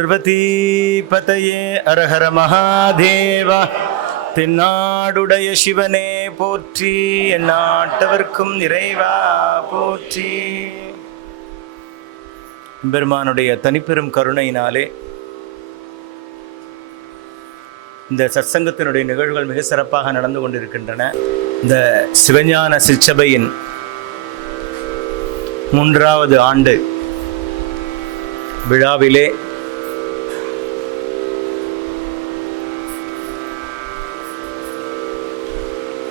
பார்வதி பதையே அரஹர மகாதேவா. தென்னாடுடைய சிவனே போற்றி, எந்நாட்டவர்க்கும் இறைவா போற்றி. பெருமானுடைய தனிப்பெரும் கருணையினாலே இந்த சத்சங்கத்தினுடைய நிகழ்வுகள் மிக சிறப்பாக நடந்து கொண்டிருக்கின்றன. இந்த சிவஞான சிற்சபையின் 3வது ஆண்டு விழாவிலே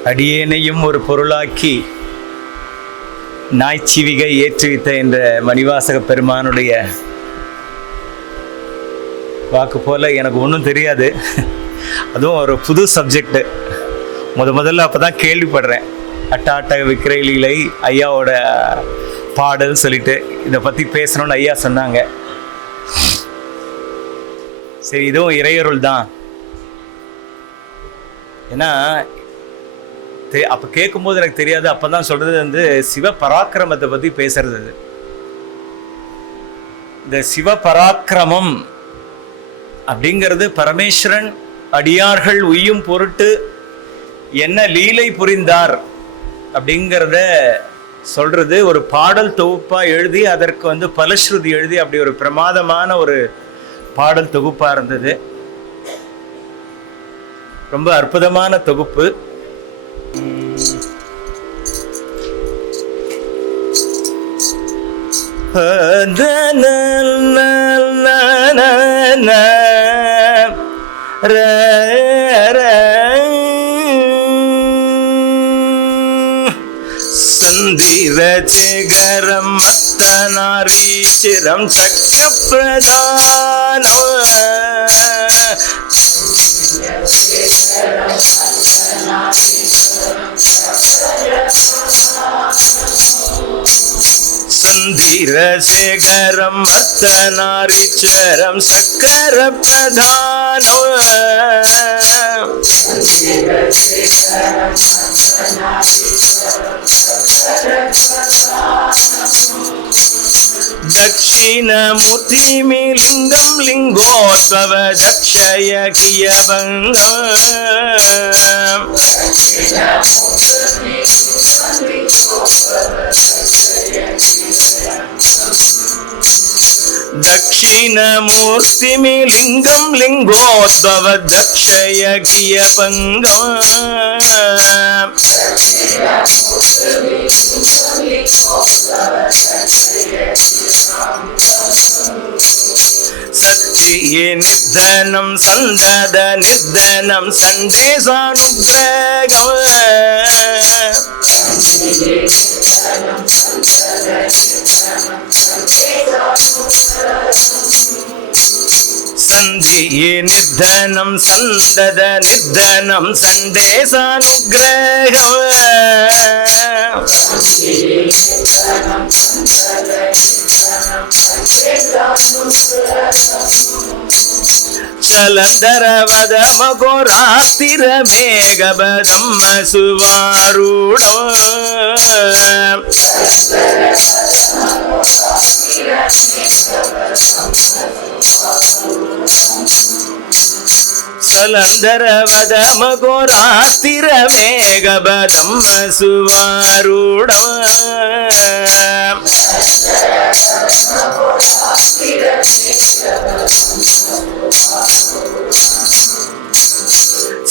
அடியேனையும் ஒரு பொருளாக்கி நாய்ச்சிவிகை ஏற்றுவித்த என்ற மணிவாசக பெருமானுடைய வாக்கு போல எனக்கு ஒன்றும் தெரியாது. அதுவும் ஒரு புது சப்ஜெக்டு. முதல்ல அப்போ தான் கேள்விப்படுறேன். அட்டாட்டக விக்கிரயிலை ஐயாவோட பாடல்னு சொல்லிட்டு இதை பற்றி பேசணும்னு ஐயா சொன்னாங்க. சரி, இதுவும் இறையருள் தான். ஏன்னா அப்போ கேட்கும்போது எனக்கு தெரியாது. அப்போ தான் சொல்கிறது வந்து சிவ பராக்கிரமத்தை பற்றி பேசுறது. இந்த சிவ பராக்கிரமம் அப்படிங்கிறது பரமேஸ்வரன் அடியார்கள் உய்யும் பொருட்டு என்ன லீலை புரிந்தார் அப்படிங்கிறத சொல்றது. ஒரு பாடல் தொகுப்பா எழுதி அதற்கு வந்து பலஸ்ருதி எழுதி அப்படி ஒரு பிரமாதமான ஒரு பாடல் தொகுப்பா இருந்தது. ரொம்ப அற்புதமான தொகுப்பு. சந்திரசேகரம் மத்தனாரீச்சிரம் சக்கப்பிரதான சந்திரசேகரம் மத்தனாரீச்சரம் சக்கர பிரதான தட்சிணமூர்த்திமி லிங்கம் லிங்கோத்பவ தக்ஷய கியபங்கம் தட்சிணமூர்த்திமி லிங்கம் லிங்கோத்பவ தக்ஷய கியபங்கம் சச்சியே நிர்தனம் சந்தத நிர்தனம் சண்டேசானுக்ரகம் சந்தியே நிர்தனம் சந்தத நிர்தனம் சண்டேசானுக்ரகம் சலந்தரவத மகோராஸ்திர மேகபதம் சுவாரூடம் சலந்தரவத மகோராஸ்திர மேகபதம் சுவாரூடம்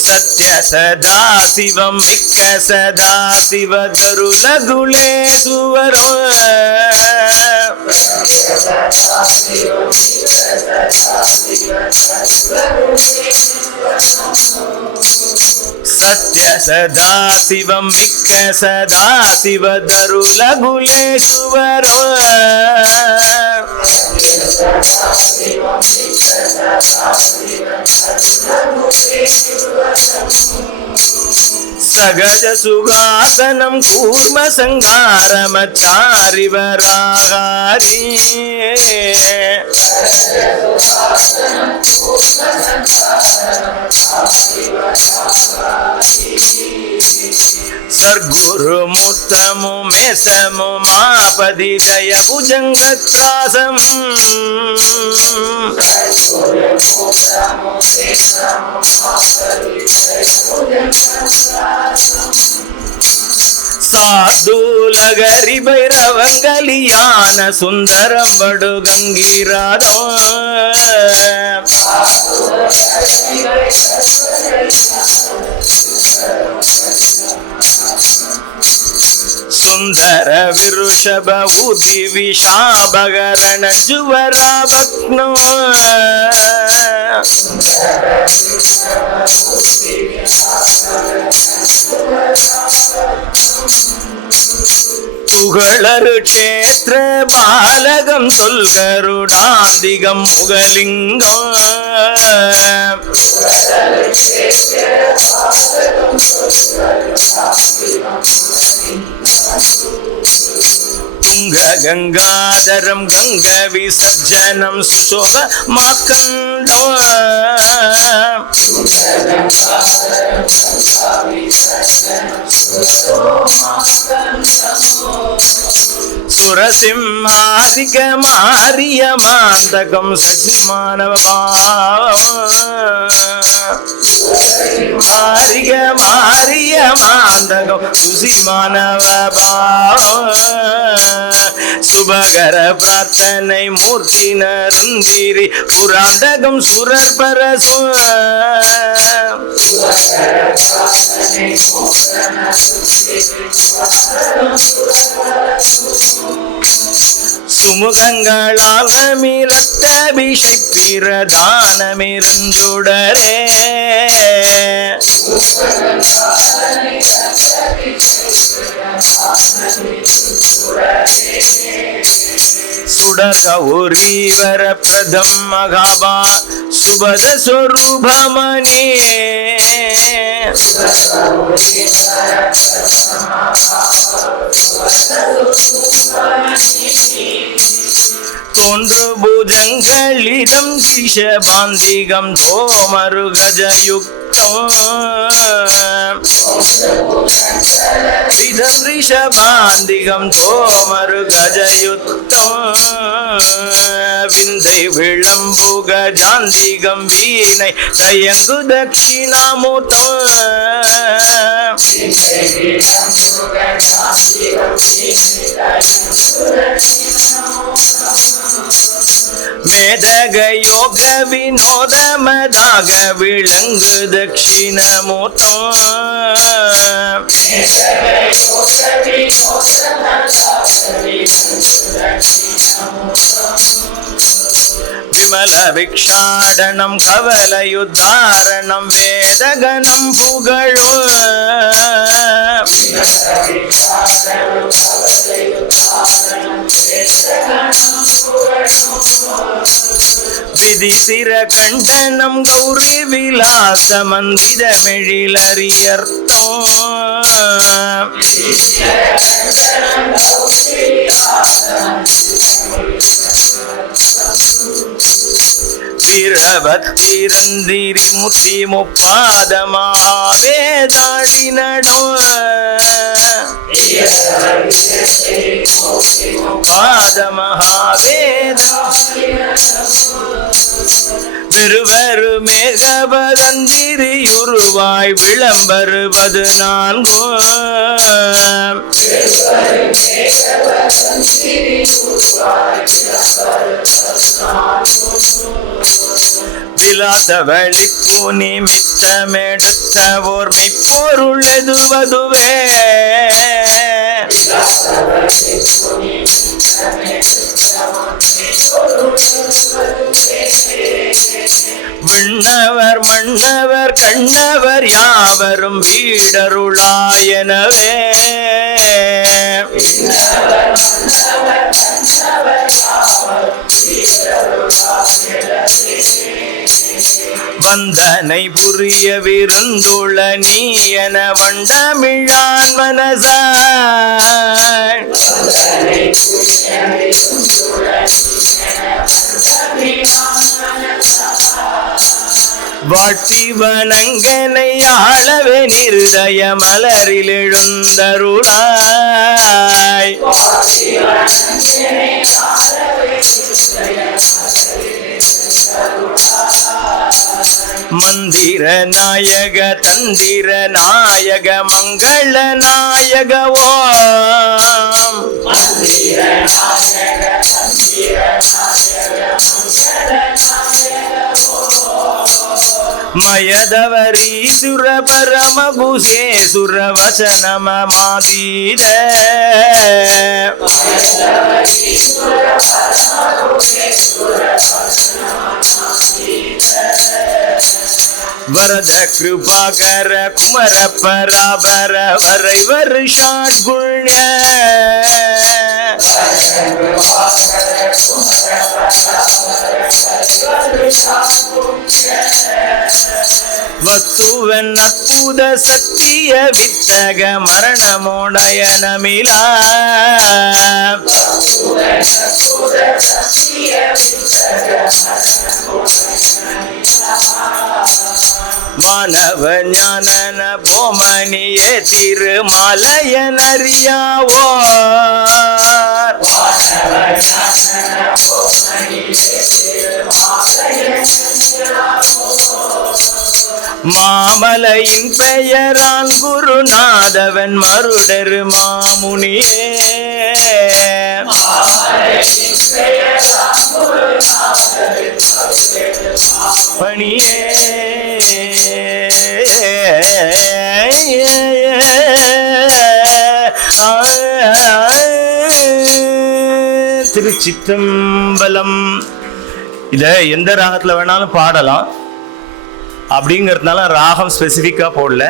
சத்ய சதா சிவம் மிக்க சதா சிவ தருலகுலே சுவரம் சத்ய சதா சிவம் மிக்க சதா சிவ தருலகுலே சுவரம் சகஜ சுகாசனம் கூர்ம சங்காரமச்சாரிவராகாரி சர்க்குரு முத்தமு மேசமு மாபதி ஜய புஜங்கத்ராசம் சாதுலகரி பைரவங்கலியான சுந்தரம் வடு கங்கீராதம் சுந்தர விருஷப உதி விஷாபகரண ஜுவராபக்னோ துகளரு க்ஷேத்திர பாலகம் தொல்கருடாந்திகம் முகலிங்கம் துங்க கங்காதரம் கங்க விசர்ஜனம் சுசோப மாக்கண்டம் சுரசிம்ஹாதிக மாரிய மாந்தகம் சசிமானவ மாரிக மாரிய மாந்தகம் சுசிமானவ சுபகர பிரார்த்தனை மூர்த்தி நருந்திரி புராந்தகம் சுரர் பரசு சுமுகங்களால் நமிரத்தபிஷை பிரதானமிருஞ்சுடரே சுடர் கௌரீவர பிரதம் மகாபா சுபத ஸ்வரூபமணி தோன்று பூஜங்களிடம் திஷபாந்திகம் தோமரு கஜயுக்தம் விதம் ரிஷபாந்திகம் தோமரு கஜயுக்தம் விந்தை விளம்பு கஜாந்திகம் வீணை தயங்கு தட்சிணாமூர்த்தம் மேதக யோக வினோத மதாக விளங்கு தட்சிணமூர்த்தம் விமல விக்ஷாடனம் கவலயுத்தாரணம் வேதகனம் புகழு விதிசிர கண்டனம் கௌரி விலாச மந்திர மெழிலறியர்த்தம் வீரபத்திரந்திரி முத்தி முப்பாத மகாவேதாடி நடம் பாத மகாவேத வெறுவரு மேகபதந்திரியுருவாய் விளம்பரு 14 விலாச வழிப்பு நிமித்தமெடுத்த ஓர்மை பொருள் எதுவதுவே விண்ணவர் மன்னவர் கண்ணவர் யாவரும் வீடருளாயனவே வந்தனை புரிய விருந்துள நீ என வண்டமிழான் மனசாய் வாழ்த்தி வணங்கனை ஆளவே நிருதய மலரில் எழுந்தருளாய். மந்திர நாயக தந்திர நாயக மங்கள நாயகவோ மயதவரீசுர பரமபுசேசுர வசனம மாதீர வரத கிருபாகர குமர பராபர வரை வருஷாட்குண்ய வஸ்துவன் அற்புத சத்திய வித்தக மரணமோடயனமிலா மானவ ஞானன போமணியே திருமாலயனறியாவோ மாமலையின் பெயரான் குருநாதவன் மருடரு மாமுனியே பணியே திருச்சிற்றம்பலம். இத எந்த ராகத்துல வேணாலும் பாடலாம். அப்படிங்கிறதுனால ராகம் ஸ்பெசிஃபிக்கா போடல.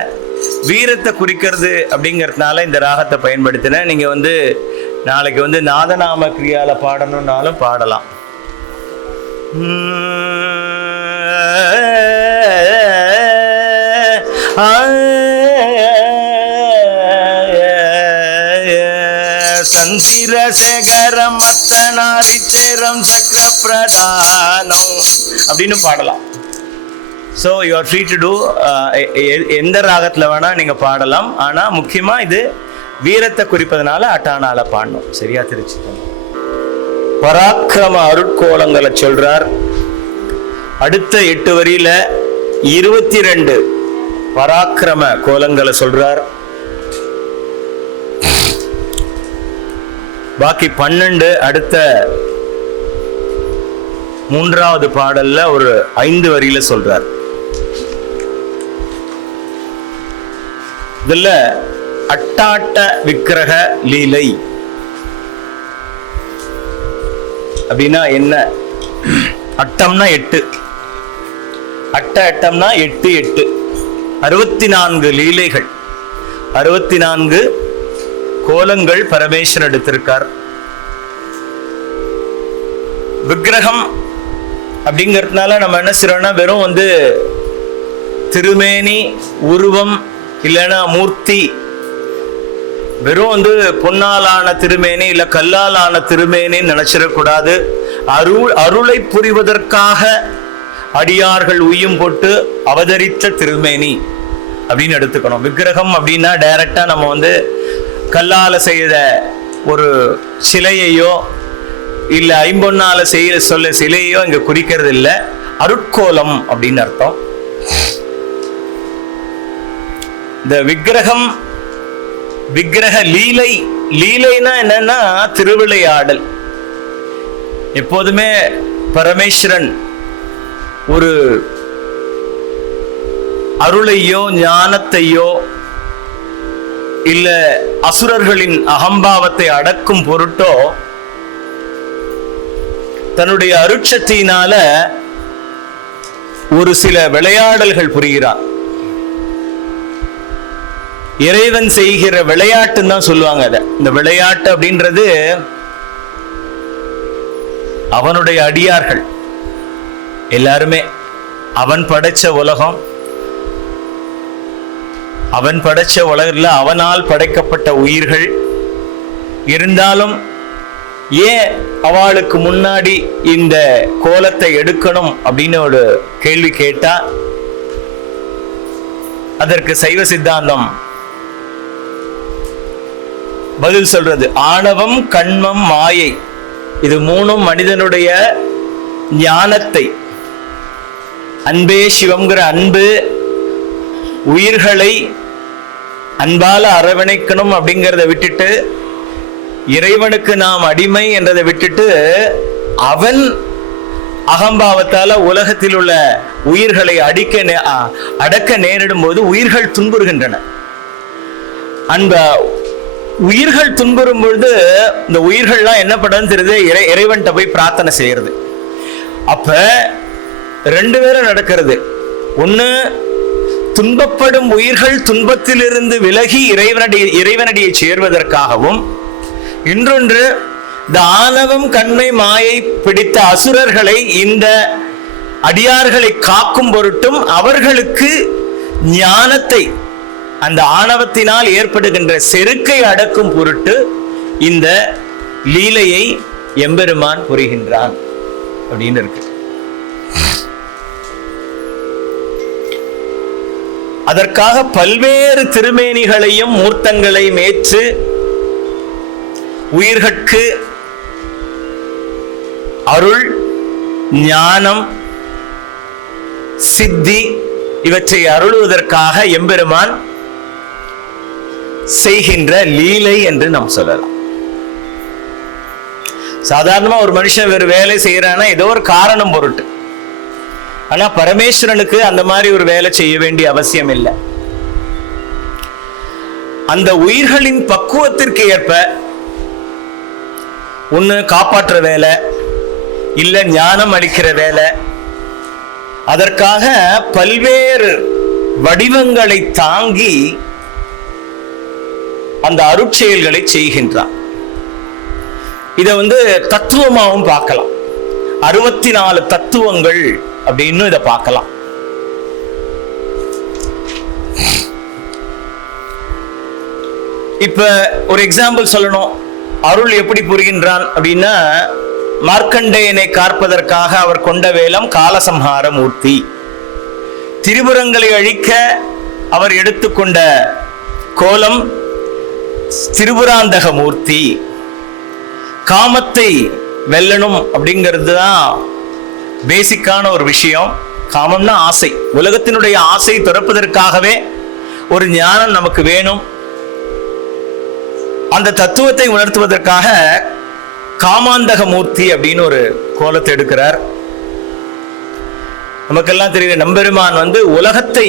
வீரத்தை குறிக்கிறது அப்படிங்கிறதுனால இந்த ராகத்தை பயன்படுத்தின. நீங்க நாளைக்கு நாதநாம கிரியால பாடணும்னாலும் பாடலாம். சந்திரசேகரம் மத்தனாரிச்சேரம் சக்கர பிரதானம் அப்படின்னு பாடலாம். So you are free to do. எந்த ராகத்தில் வேணால் நீங்கள் பாடலாம். ஆனால் முக்கியமாக இது வீரத்தை குறிப்பதனால அட்டானால பாடணும். சரியா? திருச்சி பராக்கிரம அருட்கோலங்களை சொல்றார். அடுத்த 8 வரியில 22 பராக்கிரம கோலங்களை சொல்றார். பாக்கி 12 அடுத்த 3வது பாடல்ல ஒரு 5 வரியில சொல்றார். இதுல அட்டாட்ட விக்கிரக லீலை அப்படின்னா என்ன? அட்டம்னா 8, அட்டம்னா 8 8 64 லீலைகள், 64 கோலங்கள் பரமேஸ்வரன் எடுத்திருக்கார். விக்கிரகம் அப்படிங்கிறதுனால நம்ம என்ன செய்றோம்னா வெறும் திருமேனி உருவம் இல்லைன்னா மூர்த்தி, வெறும் பொன்னாலான திருமேனி இல்ல கல்லாலான திருமேனின்னு நினைச்சிடக்கூடாது. அருளை புரிவதற்காக அடியார்கள் உய்யும் போட்டு அவதரித்த திருமேனி அப்படின்னு எடுத்துக்கணும். விக்கிரகம் அப்படின்னா டைரக்டா நம்ம கல்லால செய்த ஒரு சிலையையோ இல்ல ஐம்பொன்னால சொல்ல சிலையோ இங்க குறிக்கிறது இல்லை. அருட்கோலம் அப்படின்னு அர்த்தம். இந்த விக்கிரகம் விக்கிரக லீலை, லீலைனா என்னன்னா திருவிளையாடல். எப்போதுமே பரமேஸ்வரன் ஒரு அருளையோ ஞானத்தையோ இல்ல அசுரர்களின் அகம்பாவத்தை அடக்கும் பொருட்டோ தன்னுடைய அருட்சத்தினால ஒரு சில விளையாடல்கள் புரிகிறார். இறைவன் செய்கிற விளையாட்டுன்னு தான் சொல்லுவாங்க. இந்த விளையாட்டு அப்படின்றது அவனுடைய அடியார்கள் எல்லாருமே, அவன் படைச்ச உலகம், அவன் படைச்ச உலகில் அவனால் படைக்கப்பட்ட உயிர்கள் இருந்தாலும் ஏன் அவளுக்கு முன்னாடி இந்த கோலத்தை எடுக்கணும் அப்படின்னு ஒரு கேள்வி கேட்டா, அதற்கு சைவ சித்தாந்தம் பதில் சொல்றது. ஆணவம், கண்மம், மாயை, இது மூணும் மனிதனுடைய ஞானத்தை, அன்பே சிவம்ங்கிற அன்பு, உயிர்களை அன்பால அரவணைக்கணும் அப்படிங்கிறத விட்டுட்டு, இறைவனுக்கு நாம் அடிமை என்றதை விட்டுட்டு, அவன் அகம்பாவத்தால உலகத்தில் உள்ள உயிர்களை அடக்க நேரிடும் போது உயிர்கள் துன்புறுகின்றன. அந்த உயிர்கள் துன்புறும் பொழுது இந்த உயிர்கள்லாம் என்ன பண்ணுறது தெரியுது, இறைவன்கிட்ட போய் பிரார்த்தனை செய்யறது. அப்ப ரெண்டு பேரும் நடக்கிறது. ஒண்ணு, துன்பப்படும் உயிர்கள் துன்பத்திலிருந்து விலகி இறைவனடியை சேர்வதற்காகவும், இன்னொன்று இந்த ஆணவம், கண்மை, மாயை பிடித்த அசுரர்களை இந்த அடியார்களை காக்கும் பொருட்டும் அவர்களுக்கு ஞானத்தை, அந்த ஆணவத்தினால் ஏற்படுகின்ற செருக்கை அடக்கும் பொருட்டு இந்த லீலையை எம்பெருமான் புரிகின்றான் அப்படின்னு இருக்கு. அதற்காக பல்வேறு திருமேனிகளையும் மூர்த்தங்களையும் ஏற்று உயிர்கட்கு அருள், ஞானம், சித்தி இவற்றை அருளுவதற்காக எம்பெருமான் செய்கின்ற லீலை என்று நாம் சொல்லலாம். சாதாரணமா ஒரு மனுஷன் வேறு வேலை செய்யறானா ஏதோ ஒரு காரணம் பொருட்டு. ஆனா பரமேஸ்வரனுக்கு அந்த மாதிரி ஒரு வேலை செய்ய வேண்டிய அவசியம் இல்லை. அந்த உயிர்களின் பக்குவத்திற்கு ஏற்ப ஒண்ணு காப்பாற்ற வேலை, இல்ல ஞானம் அளிக்கிற வேலை, அதற்காக பல்வேறு வடிவங்களை தாங்கி அந்த அருட்செயல்களை செய்கின்றான். இதை தத்துவமாகவும் பார்க்கலாம். 64 தத்துவங்கள் அப்படின்னு இதை பார்க்கலாம். இப்ப ஒரு எக்ஸாம்பிள் சொல்லணும், அருள் எப்படி புரிகின்றான் அப்படின்னா, மார்க்கண்டேயனை காப்பதற்காக அவர் கொண்ட வேலம் காலசம்ஹார மூர்த்தி. திரிபுரங்களை அழிக்க அவர் எடுத்துக்கொண்ட கோலம் திரிபுராந்தக மூர்த்தி. காமத்தை வெல்லணும் அப்படிங்கிறது தான் பேசிக்கான ஒரு விஷயம். காமம்னா ஆசை. உலகத்தினுடைய ஆசை துறப்பதற்காகவே ஒரு ஞானம் நமக்கு வேணும். அந்த தத்துவத்தை உணர்த்துவதற்காக காமாந்தக மூர்த்தி அப்படின்னு ஒரு கோலத்தை எடுக்கிறார். நமக்கெல்லாம் தெரியும், நம்பெருமான் உலகத்தை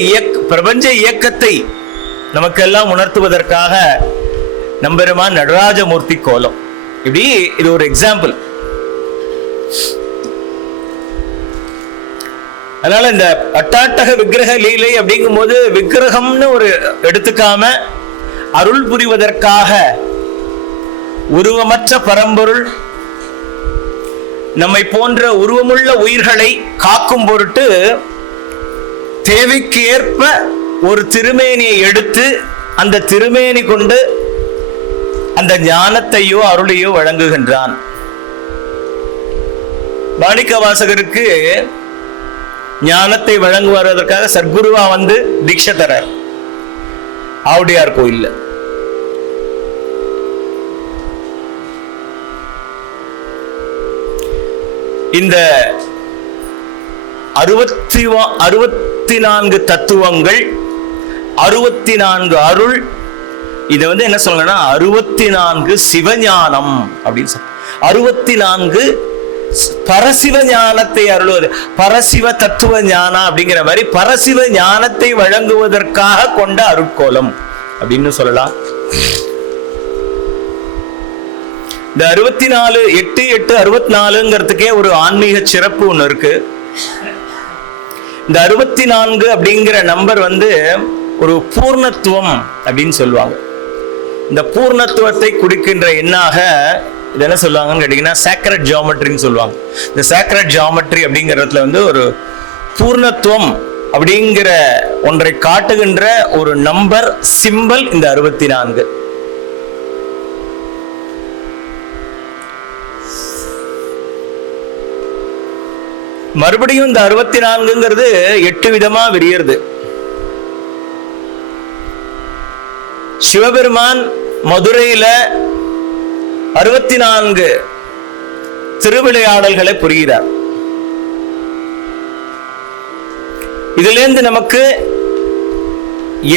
பிரபஞ்ச இயக்கத்தை நமக்கெல்லாம் உணர்த்துவதற்காக நம்பெருமான் நடராஜமூர்த்தி கோலம். இப்படி இது ஒரு எக்ஸாம்பிள். அதனால இந்த அட்டாட்டக விக்கிரக லீலை அப்படிங்கும் போது விக்கிரகம்னு ஒரு எடுத்துக்காம அருள் புரிவதற்காக உருவமற்ற பரம்பொருள் நம்மை போன்ற உருவமுள்ள உயிர்களை காக்கும் பொருட்டு தேவைக்கு ஏற்ப ஒரு திருமேனியை எடுத்து அந்த திருமேனி கொண்டு அந்த ஞானத்தையோ அருளையோ வழங்குகின்றான். மாணிக்க வாசகருக்கு ஞானத்தை வழங்குவதற்காக சர்க்குருவா தீட்சை தரார் ஆவுடையார் கோயில்ல. இந்த 64 தத்துவங்கள், 64 அருள், இதை என்ன சொல்லணும்னா 64 சிவஞானம் அப்படின்னு சொல்ல. 64 பரசிவ ஞானத்தை அருள்வது, பரசிவ தத்துவ ஞானம் அப்படிங்கிற மாதிரி பரசிவ ஞானத்தை வழங்குவதற்காக கொண்ட அருட்கோலம் அப்படின்னு சொல்லலாம். இந்த 64 8 8 64ங்கிறதுக்கே ஒரு ஆன்மீக சிறப்பு ஒண்ணு இருக்கு. இந்த 64 அப்படிங்கிற நம்பர் ஒரு பூர்ணத்துவம் அப்படின்னு சொல்லுவாங்க. இந்த பூர்ணத்துவத்தை குறிக்கின்ற எண்ணாக இது என்ன சொல்லுவாங்கன்னு கேட்டீங்கன்னா சேக்ரட் ஜியோமெட்ரின்னு சொல்லுவாங்க. இந்த சேக்ரட் ஜியோமெட்ரி அப்படிங்கிறதுல ஒரு பூர்ணத்துவம் அப்படிங்கிற ஒன்றை காட்டுகின்ற ஒரு நம்பர் சிம்பல் இந்த 64. மறுபடியும் இந்த 64ங்கிறது 8 விதமா விரியறது. சிவபெருமான் மதுரையில 64 திருவிளையாடல்களை புரிகிறார். இதுல இருந்து நமக்கு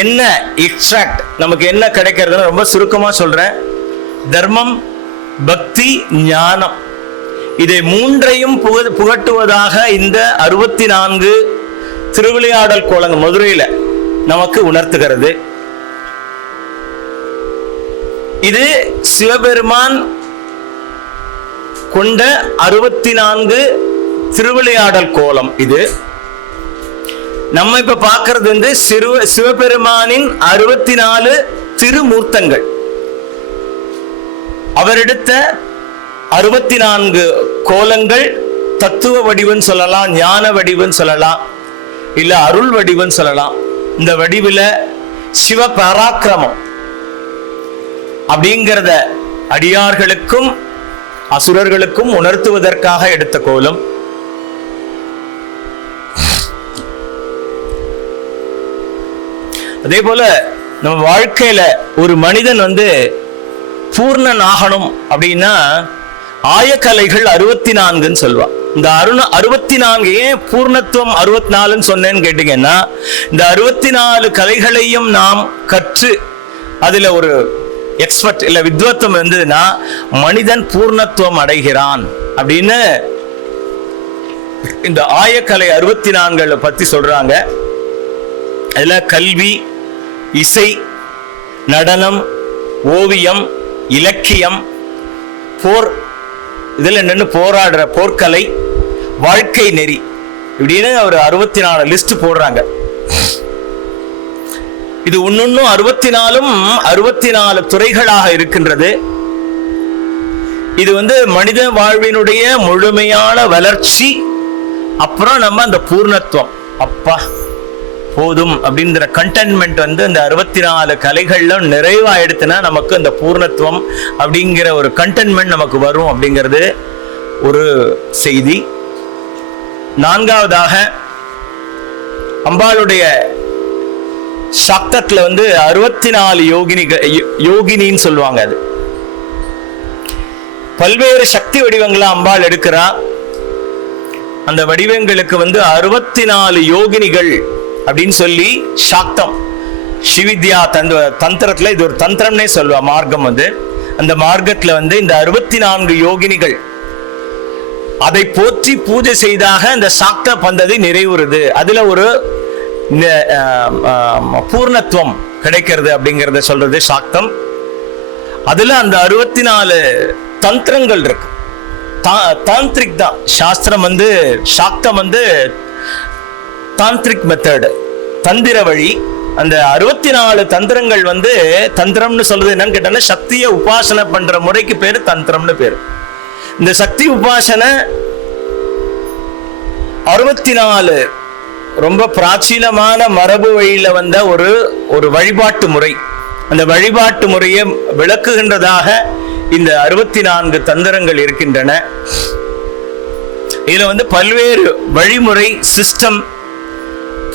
என்ன எக்ஸ்ட்ராக்ட், நமக்கு என்ன கிடைக்கிறது ரொம்ப சுருக்கமா சொல்றேன். தர்மம், பக்தி, ஞானம், இதை மூன்றையும் புகட்டுவதாக இந்த 64 திருவிளையாடல் கோலங்கள் மதுரையில நமக்கு உணர்த்துகிறது. இது சிவபெருமான் கொண்ட 64 திருவிளையாடல் கோலம். இது நம்ம இப்ப பார்க்கிறது வந்து சிவபெருமானின் 64 திருமூர்த்தங்கள். அவர் எடுத்த 64 கோலங்கள் தத்துவ வடிவன்னு சொல்லலாம், ஞான வடிவன்னு சொல்லலாம், இல்ல அருள் வடிவன்னு சொல்லலாம். இந்த வடிவில சிவ பராக்கிரமம் அப்படிங்கிறத அடியார்களுக்கும் அசுரர்களுக்கும் உணர்த்துவதற்காக எடுத்த கோலம். அதே போல நம்ம வாழ்க்கையில ஒரு மனிதன் வந்து பூர்ணன் ஆகணும் அப்படின்னா ஆயக்கலைகள் 64ன்னு சொல்லுவான். இந்த 64 ஏன் பூர்ணத்துவம் 64ன்னு சொன்னேன்னு கேட்டீங்கன்னா, இந்த 64 கலைகளையும் நாம் கற்று அதுல ஒரு எக்ஸ்பர்ட் இல்ல வித்வத்துவம் இருந்ததுன்னா மனிதன் பூர்ணத்துவம் அடைகிறான் அப்படின்னு இந்த ஆயக்கலை 64 பத்தி சொல்றாங்க. அதுல கல்வி, இசை, நடனம், ஓவியம், இலக்கியம், போர், இதுல என்னன்னு போராடுற போர்க்கலை, வாழ்க்கை நெறி, இப்படின்னு ஒரு 64 லிஸ்ட் போடுறாங்க. இது ஒன்னொன்னும் 64 துறைகளாக இருக்கின்றது. இது வந்து மனித வாழ்வினுடைய முழுமையான வளர்ச்சி. அப்புறம் நம்ம அந்த பூர்ணத்துவம், அப்பா போதும் அப்படிங்கிற கண்டென்ட்மெண்ட் வந்து அந்த 64 கலைகள்ல நிறைவாயிடுத்துனா நமக்கு அந்த பூர்ணத்துவம் அப்படிங்கிற ஒரு கண்டென்ட்மெண்ட் நமக்கு வரும் அப்படிங்கிறது ஒரு செய்தி. 4வதாக அம்பாளுடைய சக்தத்துல வந்து 64 யோகினின்னு சொல்லுவாங்க. அது பல்வேறு சக்தி வடிவங்களை அம்பாள் எடுக்கிறா. அந்த வடிவங்களுக்கு வந்து 64 யோகினிகள் அப்படின்னு சொல்லி சாக்தம் ஸ்ரீவித்யா தந்திரத்துல இது ஒரு தந்திரம்னே சொல்லுவா. மார்க்கம் வந்து அந்த மார்க்கத்துல வந்து இந்த 64 யோகினிகள் அதை போற்றி பூஜை செய்தாக அந்த சாக்த பந்ததி நிறைவுறுது. அதுல ஒரு பூர்ணத்துவம் கிடைக்கிறது அப்படிங்கறத சொல்றது சாக்தம். அதுல அந்த 64 தந்திரங்கள் இருக்கு. தாந்திரிக் தான் சாஸ்திரம் வந்து சாக்தம் வந்து தாந்திரிக் மெத்தட், தந்திர வழி. அந்த 64 தந்திரங்கள் வந்து தந்திரம்னு சொல்றது என்னன்னு கேட்டா சக்தியை உபாசனை பண்ற முறைக்கு பேரு தந்திரம்னு பேரு. இந்த சக்தி உபாசனை 64 ரொம்ப பிராச்சீனமான மரபு வழியில வந்த ஒரு வழிபாட்டு முறை. அந்த வழிபாட்டு முறையை விளக்குகின்றதாக இந்த 64 தந்திரங்கள் இருக்கின்றன. இதுல வந்து பல்வேறு வழிமுறை, சிஸ்டம்,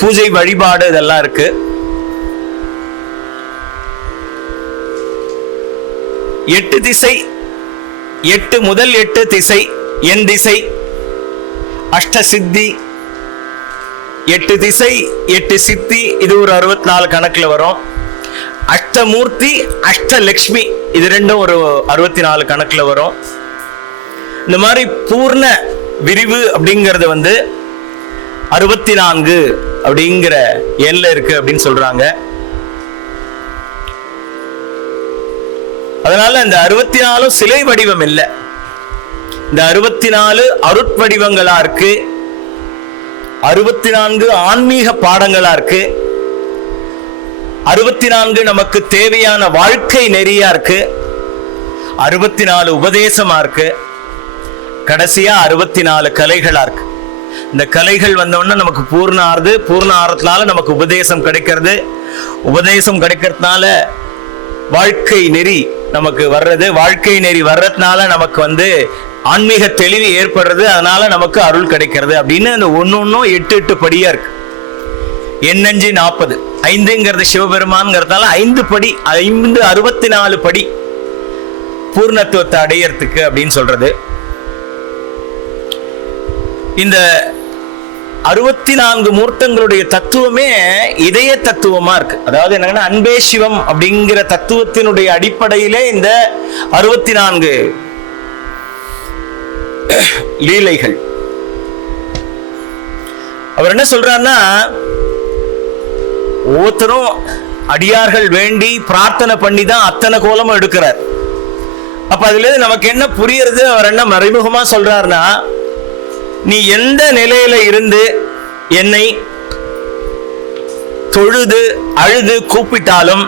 பூஜை, வழிபாடு இதெல்லாம் இருக்கு. எட்டு திசை, முதல் 8 திசை, என் திசை, அஷ்ட சித்தி, 8 திசை 8 சித்தி, இது ஒரு 64 கணக்குல வரும். அஷ்டமூர்த்தி, அஷ்டலக்ஷ்மி, இது ரெண்டும் ஒரு 64 கணக்குல வரும். இந்த மாதிரி பூர்ண விரிவு அப்படிங்கறது வந்து 64 அப்படிங்கிற எண்ல இருக்கு அப்படின்னு சொல்றாங்க. அதனால இந்த 64 சிலை வடிவம் இல்லை. இந்த 64 அருட்வடிவங்களா இருக்கு. 64 ஆன்மீக பாடங்களா இருக்கு. 64 நமக்கு தேவையான வாழ்க்கை நெறியா இருக்கு. 64 உபதேசமா இருக்கு. கடைசியா 64 கலைகளா இருக்கு. இந்த கலைகள் வந்தோன்னா நமக்கு பூர்ண ஆறுது. பூர்ண ஆறதுனால நமக்கு உபதேசம் கிடைக்கிறது. உபதேசம் கிடைக்கிறதுனால வாழ்க்கை நெறி நமக்கு வர்றது. வாழ்க்கை நெறி வர்றதுனால நமக்கு வந்து ஆன்மீக தெளிவு ஏற்படுறது. அதனால நமக்கு அருள் கிடைக்கிறது அப்படின்னு அந்த ஒன்னொன்னும் 8 படியா இருக்கு. எண்ணஞ்சு 40. 5ங்கிறது சிவபெருமான்ங்கிறதால 5 படி, 64 படி பூர்ணத்துவத்தை அடையறதுக்கு அப்படின்னு சொல்றது. இந்த 64 மூர்த்தங்களுடைய தத்துவமே இதய தத்துவமா இருக்கு. அதாவது என்னன்னா, அன்பே சிவம் அப்படிங்கிற தத்துவத்தினுடைய அடிப்படையிலே இந்த 64 லீலைகள். அவர் என்ன சொல்றாருன்னா, ஒவ்வொருத்தரும் அடியார்கள் வேண்டி பிரார்த்தனை பண்ணி தான் அத்தனை கோலமும் எடுக்கிறார். அப்ப அதுல நமக்கு என்ன புரியுறது, அவர் என்ன மறைமுகமா சொல்றாருன்னா, நீ எந்த நிலையில இருந்து என்னை தொழுது அழுது கூப்பிட்டாலும்,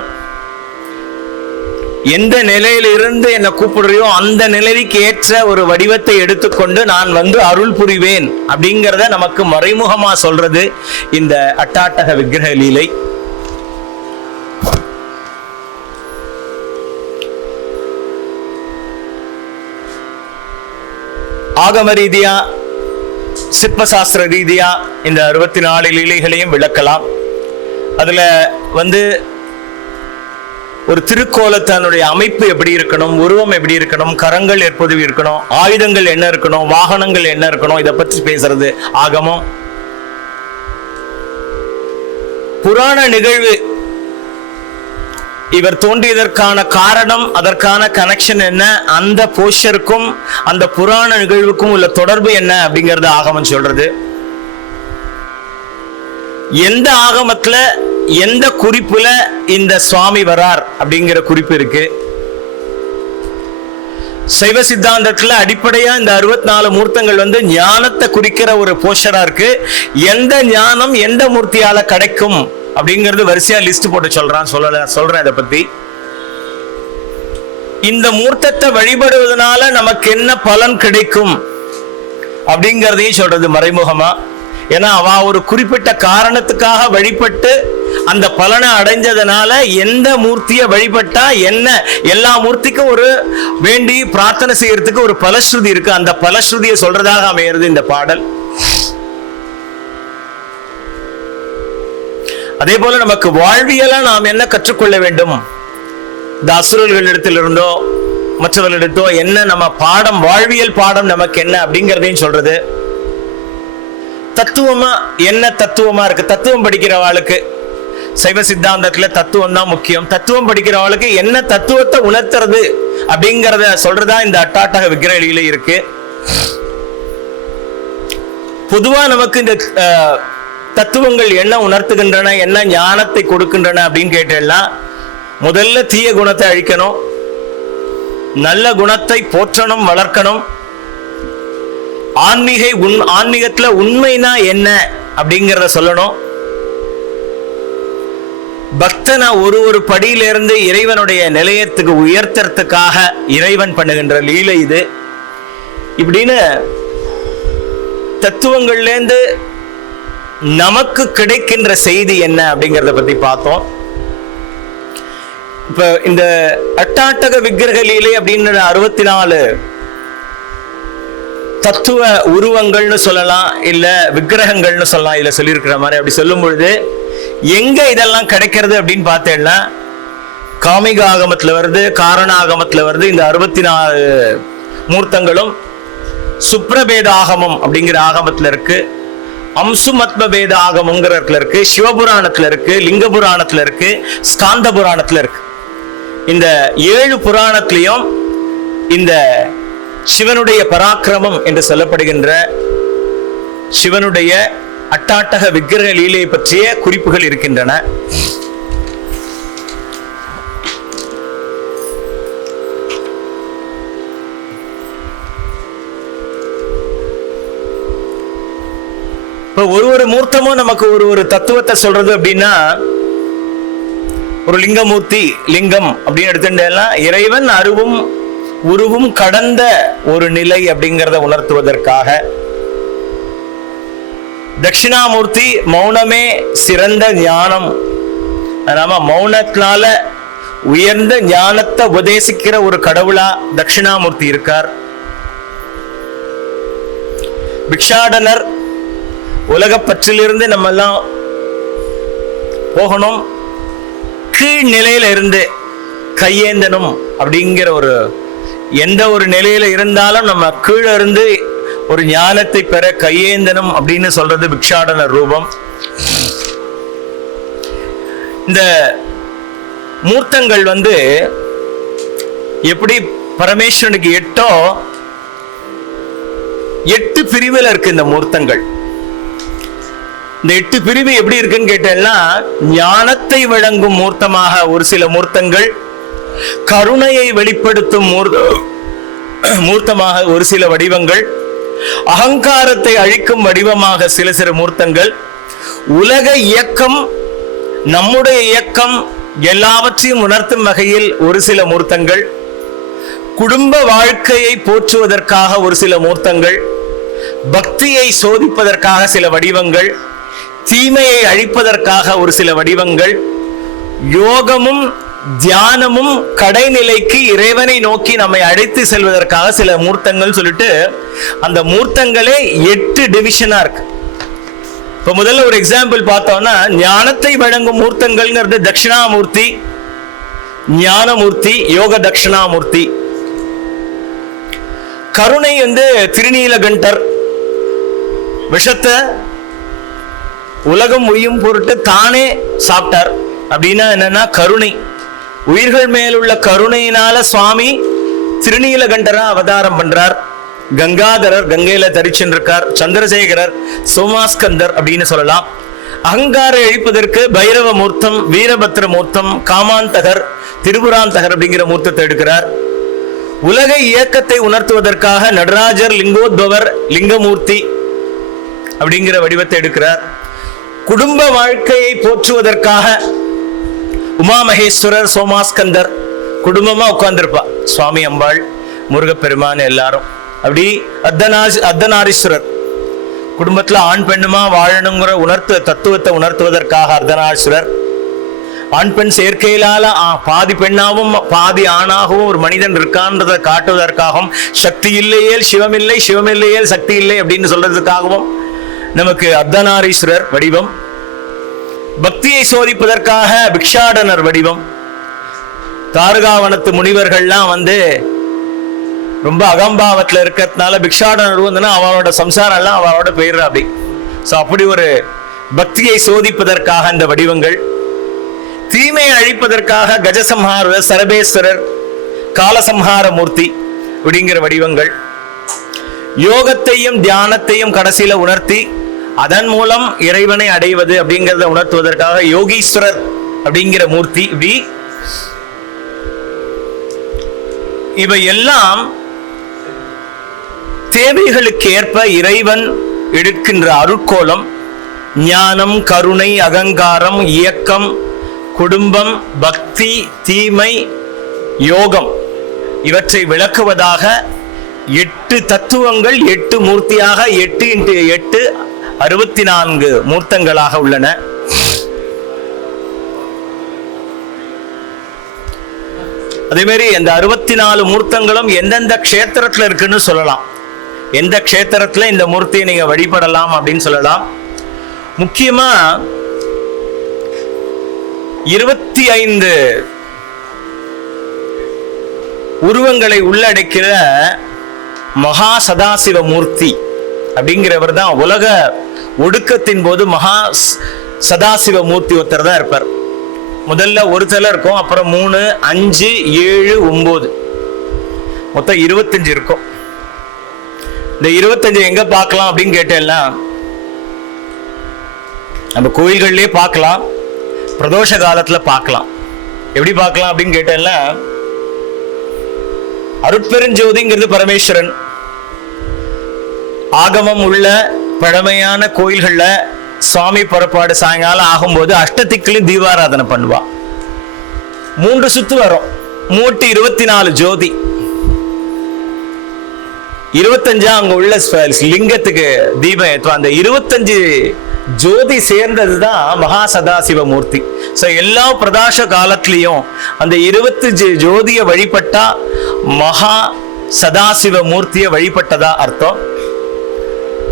எந்த நிலையில இருந்து என்னை கூப்பிடுறியோ அந்த நிலைக்கு ஏற்ற ஒரு வடிவத்தை எடுத்துக்கொண்டு நான் வந்து அருள் புரிவேன் அப்படிங்கிறத நமக்கு மறைமுகமா சொல்றது இந்த அட்டாட்டக விக்கிரக லீலை. ஆகம ரீதியா சிற்பசாஸ்திர ரீதியா இந்த 64 லீலைகளையும் விளக்கலாம். அதுல வந்து ஒரு திருக்கோலத்தினுடைய அமைப்பு எப்படி இருக்கணும், உருவம் எப்படி இருக்கணும், கரங்கள் எப்படி இருக்கணும், ஆயுதங்கள் என்ன இருக்கணும், வாகனங்கள் என்ன இருக்கணும், இதை பற்றி பேசுறது ஆகமம். புராண நிகழ்வு இவர் தோன்றியதற்கான காரணம், அதற்கான கனெக்ஷன் என்ன, அந்த போஷருக்கும் அந்த புராண நிகழ்வுக்கும் உள்ள தொடர்பு என்ன அப்படிங்கறது ஆகமம் சொல்றது. எந்த ஆகமத்துல எந்த குறிப்புல இந்த சுவாமி வரார் அப்படிங்கிற குறிப்பு இருக்கு. சைவ சித்தாந்தத்துல அடிப்படையா இந்த 64 மூர்த்தங்கள் வந்து ஞானத்தை குறிக்கிற ஒரு போஷரா இருக்கு. எந்த ஞானம் எந்த மூர்த்தியால கிடைக்கும் அப்படிங்கிறது வரிசையா லிஸ்ட் போட்டு சொல்றேன். இதை பத்தி இந்த மூர்த்தத்தை வழிபடுவதனால நமக்கு என்ன பலன் கிடைக்கும் அப்படிங்கிறதையும் சொல்றது மறைமுகமா. ஏன்னா அவ ஒரு குறிப்பிட்ட காரணத்துக்காக வழிபட்டு அந்த பலனை அடைஞ்சதுனால எந்த மூர்த்தியை வழிபட்டா என்ன, எல்லா மூர்த்திக்கும் ஒரு வேண்டி பிரார்த்தனை செய்யறதுக்கு ஒரு பலஸ்ருதி இருக்கு. அந்த பலஸ்ருதியை சொல்றதாக அமைகிறது இந்த பாடல். அதே போல நமக்கு வாழ்வியலா நாம் என்ன கற்றுக்கொள்ள வேண்டும், இந்த அசுரர்களிடத்திலிருந்தோ மற்றவர்களிடத்தோ என்ன நம்ம பாடம், வாழ்வியல் பாடம் நமக்கு என்ன அப்படிங்கிறதையும் சொல்றது. தத்துவமா என்ன தத்துவமா இருக்கு, தத்துவம் படிக்கிறவாளுக்கு சைவ சித்தாந்தத்துல தத்துவம் தான் முக்கியம். தத்துவம் படிக்கிறவாளுக்கு என்ன தத்துவத்தை உணர்த்துறது அப்படிங்கிறத சொல்றதா இந்த அட்டாட்டக விக்கிரக இருக்கு. பொதுவா நமக்கு இந்த தத்துவங்கள் என்ன உணர்த்துகின்றன, என்ன ஞானத்தை கொடுக்கின்றன அப்படின்னு கேட்டேன்னா, முதல்ல தீய குணத்தை அழிக்கணும், நல்ல குணத்தை போற்றணும், வளர்க்கணும். ஆன்மீகத்துல உண்மைனா என்ன அப்படிங்கிறத சொல்லணும். பக்தனை ஒரு படியிலிருந்து இறைவனுடைய நிலையத்துக்கு உயர்த்துறதுக்காக இறைவன் பண்ணுகின்ற லீலை இது. இப்படின்னு தத்துவங்கள்ல இருந்து நமக்கு கிடைக்கின்ற செய்தி என்ன அப்படிங்கிறத பத்தி பார்த்தோம். இப்ப இந்த அட்டாட்டக விக்கிரக லீலை அப்படின்னு 64 தத்துவ உருவங்கள்னு சொல்லலாம், இல்ல விக்கிரகங்கள்னு சொல்லலாம். இதுல சொல்லியிருக்கிற மாதிரி அப்படி சொல்லும் பொழுது எங்க இதெல்லாம் கிடைக்கிறது அப்படின்னு பார்த்தேன்னா, காமிக ஆகமத்துல வருது, காரண ஆகமத்துல வருது. இந்த 64 மூர்த்தங்களும் சுப்ரபேத ஆகமம் அப்படிங்கிற ஆகமத்துல இருக்கு, அம்சுமத்ம பேத ஆகமங்கிறதுல இருக்கு, சிவபுராணத்துல இருக்கு, லிங்க புராணத்துல இருக்கு, ஸ்காந்த புராணத்துல இருக்கு. இந்த 7 புராணத்திலையும் இந்த சிவனுடைய பராக்கிரமம் என்று சொல்லப்படுகின்ற சிவனுடைய அட்டாட்டக விக்கிரக லீலை பற்றிய குறிப்புகள் இருக்கின்றன. இப்ப ஒரு மூர்த்தமும் நமக்கு ஒரு தத்துவத்தை சொல்றது அப்படின்னா, ஒரு லிங்கமூர்த்தி, லிங்கம் அப்படின்னு எடுத்துட்டேன்னா இறைவன் அருவும் உருவும் கடந்த ஒரு நிலை அப்படிங்கிறத உணர்த்துவதற்காக. தட்சிணாமூர்த்தி மௌனமே சிறந்த ஞானம், நாம மௌனத்தினால உயர்ந்த ஞானத்தை உபதேசிக்கிற ஒரு கடவுளா தட்சிணாமூர்த்தி இருக்கார். பிக்ஷாடனர் உலக பற்றிலிருந்து நம்ம எல்லாம் போகணும். கீழ் நிலையில இருந்து கையேந்தனும் அப்படிங்கிற ஒரு, எந்த ஒரு நிலையில இருந்தாலும் நம்ம கீழே இருந்து ஒரு ஞானத்தை பெற கையேந்தனும் அப்படின்னு சொல்றது பிக்ஷாடனர் ரூபம். இந்த மூர்த்தங்கள் எப்படி பரமேஸ்வரனுக்கு 8 பிரிவுல இருக்கு இந்த மூர்த்தங்கள். இந்த 8 பிரிவு எப்படி இருக்குன்னு கேட்டேன்னா, ஞானத்தை வழங்கும் மூர்த்தமாக ஒரு சில மூர்த்தங்கள், கருணையை வெளிப்படுத்தும் மூர்த்தமாக ஒரு சில வடிவங்கள், அகங்காரத்தை அழிக்கும் வடிவமாக சில மூர்த்தங்கள், உலக இயக்கம், நம்முடைய இயக்கம் எல்லாவற்றையும் உணர்த்தும் வகையில் ஒரு சில மூர்த்தங்கள், குடும்ப வாழ்க்கையை போற்றுவதற்காக ஒரு சில மூர்த்தங்கள், பக்தியை சோதிப்பதற்காக சில வடிவங்கள், தீமையை அழிப்பதற்காக ஒரு சில வடிவங்கள், யோகமும் தியானமும் கடைநிலைக்கு இறைவனை நோக்கி நம்மை அழைத்து செல்வதற்காக சில மூர்த்தங்கள் சொல்லிட்டு அந்த மூர்த்தங்களே 8 டிவிஷனா இருக்கு. இப்ப முதல்ல ஒரு எக்ஸாம்பிள் பார்த்தோம்னா, ஞானத்தை வழங்கும் மூர்த்தங்கள்ங்கிறது தட்சிணாமூர்த்தி, ஞானமூர்த்தி, யோக தட்சிணாமூர்த்தி. கருணை திருநீலகண்டர் விஷத்தை உலகம் உய்யும் பொருட்டு தானே சாப்பிட்டார். அப்படின்னா என்னன்னா கருணை, உயிர்கள் மேலுள்ள கருணையினால சுவாமி திருநீலகண்டரா அவதாரம் பண்றார். கங்காதரர் கங்கையில தரிச்சென்றிருக்கார். சந்திரசேகரர் சோமாஸ்கந்தர் அப்படின்னு சொல்லலாம். அகங்கார எழுப்பதற்கு பைரவ மூர்த்தம், வீரபத்ர மூர்த்தம், காமாந்தகர், திரிபுராந்தகர் அப்படிங்கிற மூர்த்தத்தை எடுக்கிறார். உலக இயக்கத்தை உணர்த்துவதற்காக நடராஜர் லிங்கோத்பவர், லிங்கமூர்த்தி அப்படிங்கிற வடிவத்தை எடுக்கிறார். குடும்ப வாழ்க்கையை போற்றுவதற்காக உமா மகேஸ்வரர், சோமாஸ்கந்தர், குடும்பமா உட்கார்ந்துருப்பா, சுவாமி, அம்பாள், முருகப்பெருமான் எல்லாரும். அப்படி அர்த்தநாரீஸ்வரர், குடும்பத்துல ஆண் பெண்ணுமா வாழணுங்கிற தத்துவத்தை உணர்த்துவதற்காக அர்த்தநாரீஸ்வரர். ஆண் பெண் சேர்க்கையிலால பாதி பெண்ணாகவும் பாதி ஆணாகவும் ஒரு மனிதன் இருக்கான்றதை காட்டுவதற்காகவும், சக்தி இல்லையேல் சிவம் இல்லை, சிவம் இல்லையேல் சக்தி இல்லை அப்படின்னு சொல்றதுக்காகவும் நமக்கு அர்த்தநாரீஸ்வரர் வடிவம். பக்தியை சோதிப்பதற்காக பிக்ஷாடனர் வடிவம். தாரகாவனத்து முனிவர்கள்லாம் ரொம்ப அகம்பாவத்துல இருக்கிறதுனால பிக்ஷாடனர் அவளோட சம்சாரம் எல்லாம் அவளோட போயிடுறா அப்படி. அப்படி ஒரு பக்தியை சோதிப்பதற்காக இந்த வடிவங்கள். தீமையை அழிப்பதற்காக கஜசம்ஹாரர், சரபேஸ்வரர், காலசம்ஹார மூர்த்தி அப்படிங்கிற வடிவங்கள். யோகத்தையும் தியானத்தையும் கடைசியில உணர்த்தி அதன் மூலம் இறைவனை அடைவது அப்படிங்கிறத உணர்த்துவதற்காக யோகீஸ்வரர் அப்படிங்கிற மூர்த்தி. இப்படி இவை எல்லாம் தேவைகளுக்கு ஏற்ப இறைவன் எடுக்கின்ற அருட்கோலம். ஞானம், கருணை, அகங்காரம், இயக்கம், குடும்பம், பக்தி, தீமை, யோகம் இவற்றை விளக்குவதாக 8 தத்துவங்கள் 8 மூர்த்தியாக 8 × 8 64 மூர்த்தங்களாக உள்ளன. அதே மாதிரி இந்த 64 மூர்த்தங்களும் எந்தெந்த க்ஷேத்திரத்துல இருக்குன்னு சொல்லலாம். எந்த க்ஷேத்திரத்துல இந்த மூர்த்தியை நீங்க வழிபடலாம் அப்படின்னு சொல்லலாம். முக்கியமா 25 உருவங்களை உள்ளடக்கிற மகா சதாசிவ மூர்த்தி அப்படிங்கிறவர் தான் உலக ஒடுக்கத்தின் போது மகா சதாசிவ மூர்த்தி ஒருத்தர் தான் இருப்பார். முதல்ல ஒரு தலை இருக்கும், அப்புறம் 3, 5, 7, 9 மொத்தம் 25 இருக்கும். இந்த 25 எங்க பார்க்கலாம் அப்படின்னு கேட்டேன்னா, நம்ம கோயில்கள்லயே பார்க்கலாம், பிரதோஷ காலத்துல பார்க்கலாம். எப்படி பார்க்கலாம் அப்படின்னு கேட்டேன்னா, அருட்பெருஞ்சோதிங்கிறது பரமேஸ்வரன். ஆகமம் உள்ள பழமையான கோயில்கள்ல சுவாமி புறப்பாடு சாயங்காலம் ஆகும்போது அஷ்டதிக்கிலும் தீபாராதனை பண்ணுவா. 3 சுத்து வரும், 24 ஜோதி. 25 அங்க உள்ள லிங்கத்துக்கு தீபம் ஏற்றுவா. அந்த 25 ஜோதி சேர்ந்ததுதான் மகா சதாசிவ மூர்த்தி. எல்லா பிரதாச காலத்திலையும் அந்த 25 ஜோதியை வழிபட்டா மகா சதாசிவ மூர்த்தியை வழிபட்டதா அர்த்தம்.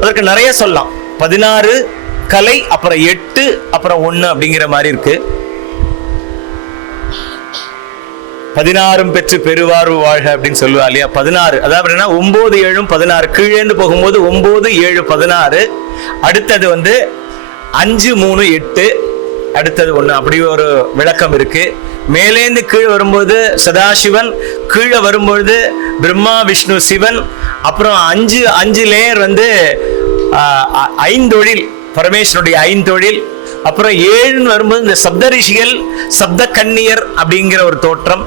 அதற்கு நிறைய சொல்லலாம். 16 கலை, அப்புறம் 8, அப்புறம் 1 அப்படிங்கிற மாதிரி இருக்கு. 16 பெற்று பெருவாழ்வு வாழ்க அப்படின்னு சொல்லுவா இல்லையா? 16, அதாவது 9, 7, 16. கீழேந்து போகும்போது 9, 7, 16. அடுத்தது 5, 3, 8. அடுத்தது 1. அப்படி ஒரு விளக்கம் இருக்கு. மேலேந்து கீழே வரும்போது சதாசிவன், கீழே வரும்பொழுது பிரம்மா விஷ்ணு சிவன், அப்புறம் 5 லேயர் 5 தொழில், பரமேஸ்வருடைய 5 தொழில். அப்புறம் 7 வரும்போது இந்த சப்த ரிஷிகள், சப்த கன்னியர் அப்படிங்கிற ஒரு தோற்றம்.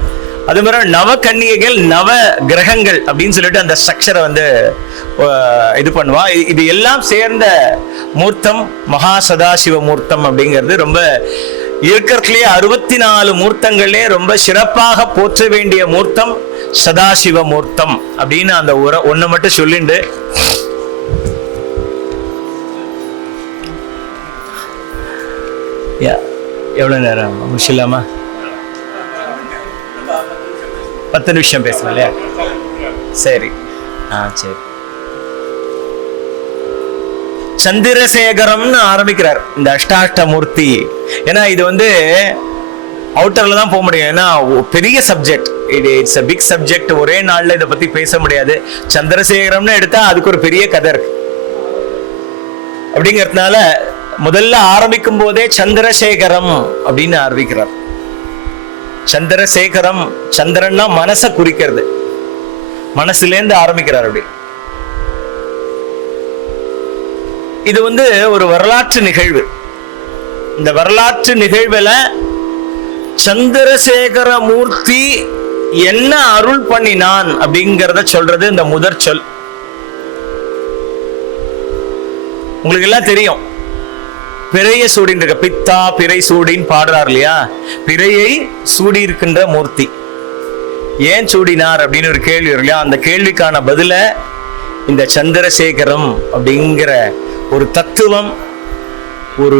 அது மாதிரி நவ கன்னிகைகள், நவ கிரகங்கள் அப்படின்னு சொல்லிட்டு அந்த ஸ்ட்ரக்சரை இது பண்ணுவா. இது எல்லாம் சேர்ந்த மூர்த்தம் மகா சதாசிவ மூர்த்தம் அப்படிங்கிறது ரொம்ப இருக்கிறதுலே 64 மூர்த்தங்களே ரொம்ப சிறப்பாக போற்ற வேண்டிய மூர்த்தம் சதாசிவ மூர்த்தம் அப்படின்னு அந்த ஒண்ணு மட்டும் சொல்லிண்டு எவ்வளவு நேரம் முடிச்சிடலாமா? 10 நிமிஷம் பேசலாம் இல்லையா? சரி, சரி. சந்திரசேகரம்னு ஆரம்பிக்கிறார் இந்த அஷ்டாஷ்டமூர்த்தி. ஏன்னா இது அவுட்டர்ல தான் போக முடியும். ஏன்னா பெரிய subject, it's a big subject. ஒரே நாள்ல இதை பத்தி பேச முடியாது. சந்திரசேகரம்னு எடுத்தா அதுக்கு ஒரு பெரிய கதை இருக்கு. அப்படிங்கிறதுனால முதல்ல ஆரம்பிக்கும் போதே சந்திரசேகரம் அப்படின்னு ஆரம்பிக்கிறார். சந்திரசேகரம், சந்திரன்னா மனசை குறிக்கிறது, மனசுலேருந்து ஆரம்பிக்கிறார். அப்படி இது ஒரு வரலாற்று நிகழ்வு. இந்த வரலாற்று நிகழ்வுல சந்திரசேகர மூர்த்தி என்ன அருள் பண்ணினான் அப்படிங்கிறத சொல்றது இந்த முதற் சொல். உங்களுக்கு எல்லாம் தெரியும், பிறையை சூடின்னு இருக்க, பித்தா பிறை சூடின்னு பாடுறார் இல்லையா? பிறையை சூடி இருக்கின்ற மூர்த்தி ஏன் சூடினார் அப்படின்னு ஒரு கேள்வி இல்லையா? அந்த கேள்விக்கான பதில இந்த சந்திரசேகரம் அப்படிங்கிற ஒரு தத்துவம், ஒரு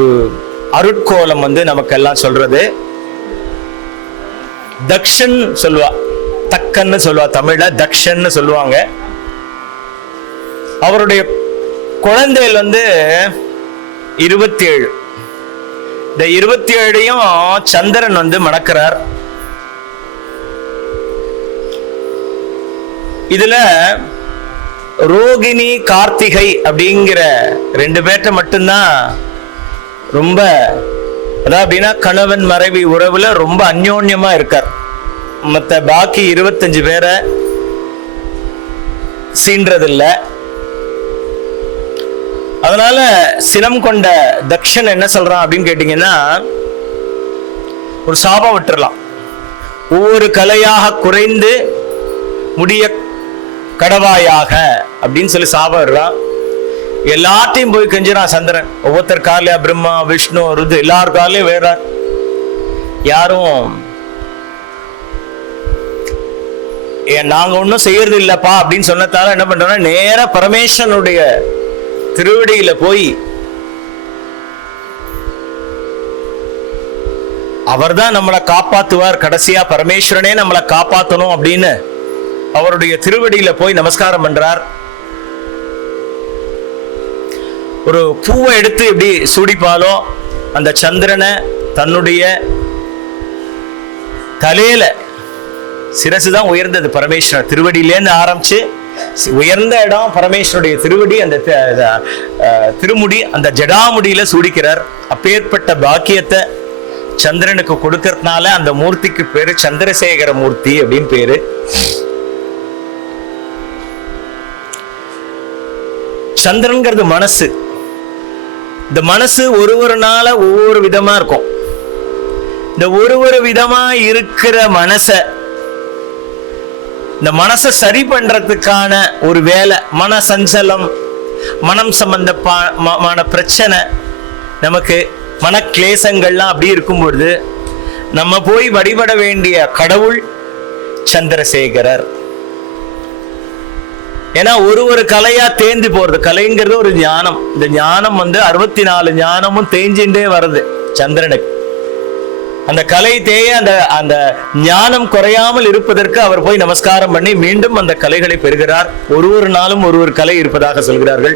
அருட்கோலம் நமக்கெல்லாம் சொல்றது. தக்ஷன் சொல்லுவா, தக்கன்னு சொல்லுவா, தமிழ்ல தக்ஷன்னு சொல்லுவாங்க. அவருடைய குழந்தைகள் 27. இந்த 27ஐயும் சந்திரன் மணக்கிறார். இதுல ரோகிணி கார்த்திகை அப்படிங்கிற 2 பேர்ட்ட மட்டும்தான் ரொம்ப, அதாவது கணவன் மனைவி உறவுல ரொம்ப அந்யோன்யமா இருக்கார். மற்ற பாக்கி 25 பேரை சீன்றதில்லை. அதனால சினம் கொண்ட தக்ஷன் என்ன சொல்றான் அப்படின்னு கேட்டீங்கன்னா, ஒரு சாபம் விட்டுறலாம். ஒவ்வொரு கலையாக குறைந்து முடிய கடவாயாக அப்படின்னு சொல்லி சாபம் விடுறான். எல்லாத்தையும் போய் கெஞ்சுறான் சந்திரன். ஒவ்வொருத்தர் காலையா பிரம்மா விஷ்ணு ருது எல்லார் காலையும் வேற, யாரும் நாங்க ஒன்னும் செய்யறது இல்லப்பா அப்படின்னு சொன்னதால என்ன பண்றோம்னா, நேர பரமேஸ்வரனுடைய திருவடியில போய் அவர்தான் நம்மளை காப்பாத்துவார், கடைசியா பரமேஸ்வரனே நம்மளை காப்பாத்தணும் அப்படின்னு அவருடைய திருவடியில போய் நமஸ்காரம் பண்றார். ஒரு பூவை எடுத்து எப்படி சூடிப்பாலோ அந்த சந்திரனை தன்னுடைய தலையில, சிரசுதான் உயர்ந்தது பரமேஸ்வரன் திருவடியிலேருந்து ஆரம்பிச்சு உயர்ந்த இடம் பரமேஸ்வருடைய திருவடி, அந்த திருமுடி, அந்த ஜடாமுடியில சூடிக்கிறார். அப்பேற்பட்ட பாக்கியத்தை சந்திரனுக்கு கொடுக்கறதுனால அந்த மூர்த்திக்கு பேரு சந்திரசேகர மூர்த்தி அப்படின்னு பேரு. சந்திரன்கிறது மனசு. இந்த மனசு ஒரு நாள ஒவ்வொரு விதமா இருக்கும். இந்த ஒரு விதமா இருக்கிற இந்த மனசை சரி பண்றதுக்கான ஒரு வேலை, மன சஞ்சலம், மனம் சம்பந்தமான பிரச்சனை, நமக்கு மன கிளேசங்கள்லாம் அப்படி இருக்கும் பொழுது நம்ம போய் வழிபட வேண்டிய கடவுள் சந்திரசேகரர். ஏன்னா ஒரு கலையா தேர்ந்து போறது. கலைங்கிறது ஒரு ஞானம். இந்த ஞானம் 64 ஞானமும் தேஞ்சின்றே வருது சந்திரனுக்கு. அந்த கலை தேய அந்த ஞானம் குறையாமல் இருப்பதற்கு அவர் போய் நமஸ்காரம் பண்ணி மீண்டும் அந்த கலைகளை பெறுகிறார். ஒரு நாளும் ஒரு கலை இருப்பதாக சொல்கிறார்கள்.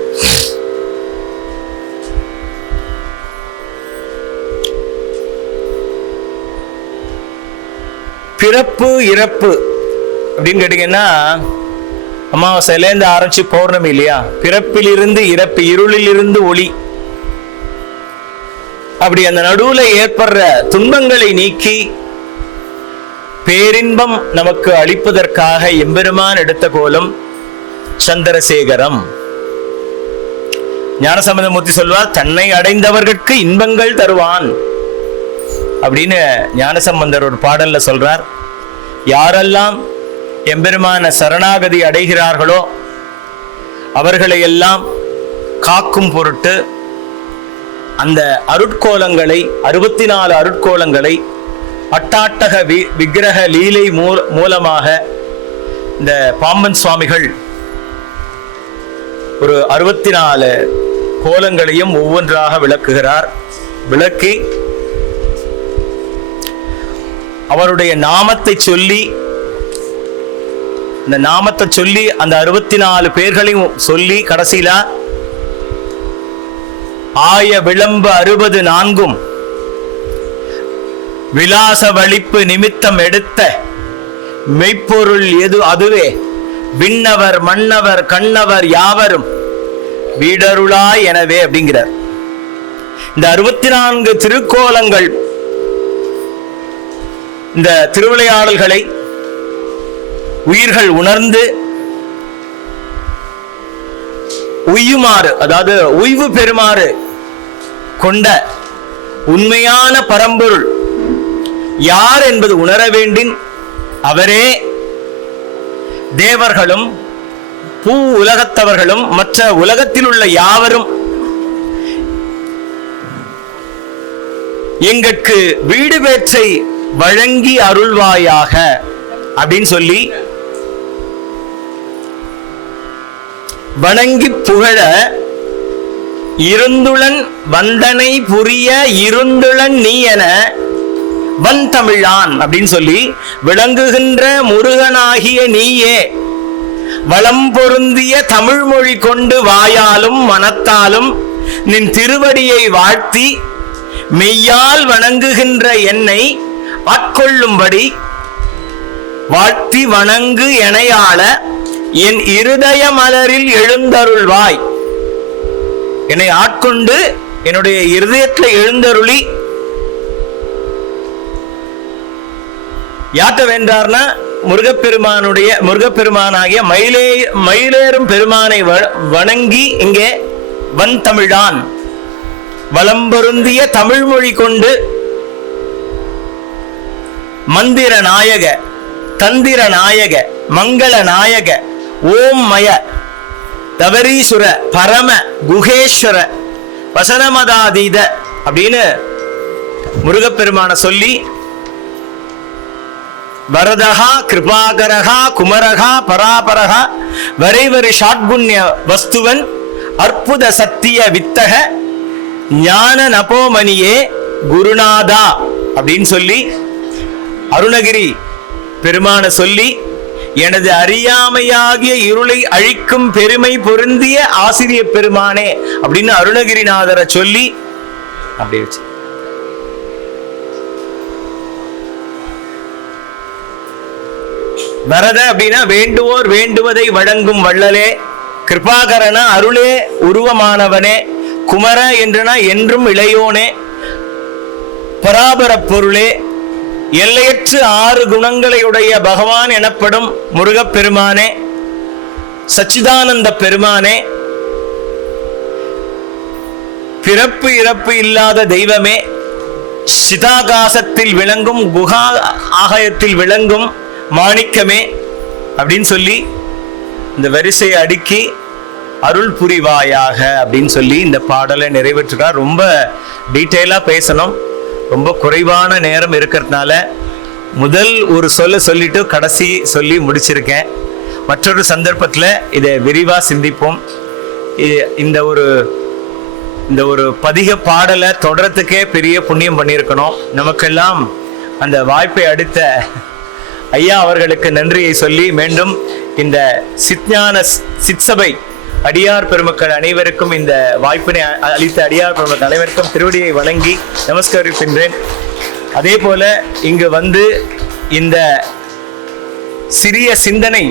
பிறப்பு இறப்பு அப்படின்னு கேட்டீங்கன்னா, அமாவாசையிலேருந்து ஆரம்பிச்சு பௌர்ணமி இல்லையா, பிறப்பிலிருந்து இறப்பு, இருளிலிருந்து ஒளி, அப்படி அந்த நடுவுல ஏற்படுற துன்பங்களை நீக்கி பேரின்பம் நமக்கு அளிப்பதற்காக எம்பெருமான் எடுத்த கோலம் சந்திரசேகரம். ஞானசம்பந்தமூர்த்தி சொல்வார், தன்னை அடைந்தவர்களுக்கு இன்பங்கள் தருவான் அப்படின்னு ஞானசம்பந்தர் ஒரு பாடல்ல சொல்றார். யாரெல்லாம் எம்பெருமான சரணாகதி அடைகிறார்களோ அவர்களை எல்லாம் காக்கும் பொருட்டு அந்த அருட்கோலங்களை, 64 அருட்கோலங்களை அட்டாட்டக விக்கிரக லீலை மூலமாக இந்த பாம்பன் சுவாமிகள் ஒரு 64 கோலங்களையும் ஒவ்வொன்றாக விளக்குகிறார். விளக்கி அவருடைய நாமத்தை சொல்லி, இந்த நாமத்தை சொல்லி அந்த 64 பேர்களையும் சொல்லி கடைசியில ஆய விளம்ப 64 விலாச வலிப்பு நிமித்தம் எடுத்த மெய்ப்பொருள் எது அதுவே விண்ணவர் மன்னவர் கண்ணவர் யாவரும் வீடருளாய் எனவே அப்படிங்கிறார். இந்த 64 திருக்கோலங்கள், இந்த திருவிளையாடல்களை உயிர்கள் உணர்ந்து உய்யுமாறு, அதாவது உய்வு பெறுமாறு கொண்ட உண்மையான பரம்பொருள் யார் என்பது உணர வேண்டின் அவரே தேவர்களும் பூ உலகத்தவர்களும் மற்ற உலகத்தில் உள்ள யாவரும் எங்களுக்கு வீடு பேற்றை வழங்கி அருள்வாயாக அப்படின்னு சொல்லி வணங்கி புகழ இருந்துளன் வந்தனை புரிய இருந்துளன் நீ என வன் தமிழான் அப்படின்னு சொல்லி விளங்குகின்ற முருகனாகிய நீயே வளம் பொருந்திய தமிழ் மொழி கொண்டு வாயாலும் மனத்தாலும் நின் திருவடியை வாழ்த்தி மெய்யால் வணங்குகின்ற என்னை ஆட்கொள்ளும்படி வாழ்த்தி வணங்கு எனையாள என் இருதய மலரில் எழுந்தருள்வாய். என்னை ஆட்கொண்டு என்னுடைய இருதயத்தில் எழுந்தருளி யாட்ட வேண்டார்னா முருகப்பெருமானாகிய மயிலேறும் பெருமானை வணங்கி இங்கே வன் தமிழான் வளம் பொருந்திய தமிழ் மொழி கொண்டு மந்திர நாயக தந்திர நாயக மங்கள நாயக ஓம் மய தவரீசுர பரம குகேஸ்வர வசனமதாதீத அப்படின்னு முருகப்பெருமான சொல்லி வரதகா கிருபாகரகா குமரகா பராபரகா வரைவரி ஷாட்குண்ய வஸ்துவன் அற்புத சத்திய வித்தக ஞான நபோமணியே குருநாதா அப்படின்னு சொல்லி அருணகிரி பெருமான சொல்லி எனது அறியாமையாகிய இருளை அழிக்கும் பெருமை பொருந்திய ஆசிரிய பெருமானே அப்படின்னு அருணகிரிநாதரை சொல்லி அப்படி வச்சு வரத அப்படின்னா வேண்டுவோர் வேண்டுவதை வழங்கும் வள்ளலே, கிருபாகரன அருளே உருவமானவனே, குமர என்றனா என்றும் இளையோனே, பராபர பொருளே, எல்லையற்று 6 குணங்களையுடைய பகவான் எனப்படும் முருகப்பெருமானே, சச்சிதானந்த பெருமானே, பிறப்பு இறப்பு இல்லாத தெய்வமே, சிதாகாசத்தில் விளங்கும் குஹா ஆகாயத்தில் விளங்கும் மாணிக்கமே அப்படின்னு சொல்லி இந்த வரிசையை அடுக்கி அருள் புரிவாயாக அப்படின்னு சொல்லி இந்த பாடலை நிறைவேற்றுறார். ரொம்ப டீட்டெயிலா பேசணும், ரொம்ப குறைவான நேரம் இருக்கிறதுனால முதல் ஒரு சொல்லிட்டு கடைசி சொல்லி முடிச்சிருக்கேன். மற்றொரு சந்தர்ப்பத்தில் இதை விரிவா சிந்திப்போம். இந்த ஒரு பதிக பாடலை தொடரத்துக்கே பெரிய புண்ணியம் பண்ணியிருக்கணும். நமக்கெல்லாம் அந்த வாய்ப்பை அளித்த ஐயா அவர்களுக்கு நன்றியை சொல்லி மீண்டும் இந்த சித்ஞான சிற்சபை அடியார் பெருமக்கள் அனைவருக்கும் இந்த வாய்ப்பினை அளித்த அடியார் பெருமக்கள் அனைவருக்கும் திருவடியை வழங்கி நமஸ்கரிக்கின்றேன். அதே போல இங்கு வந்து இந்த சிறிய சிந்தனை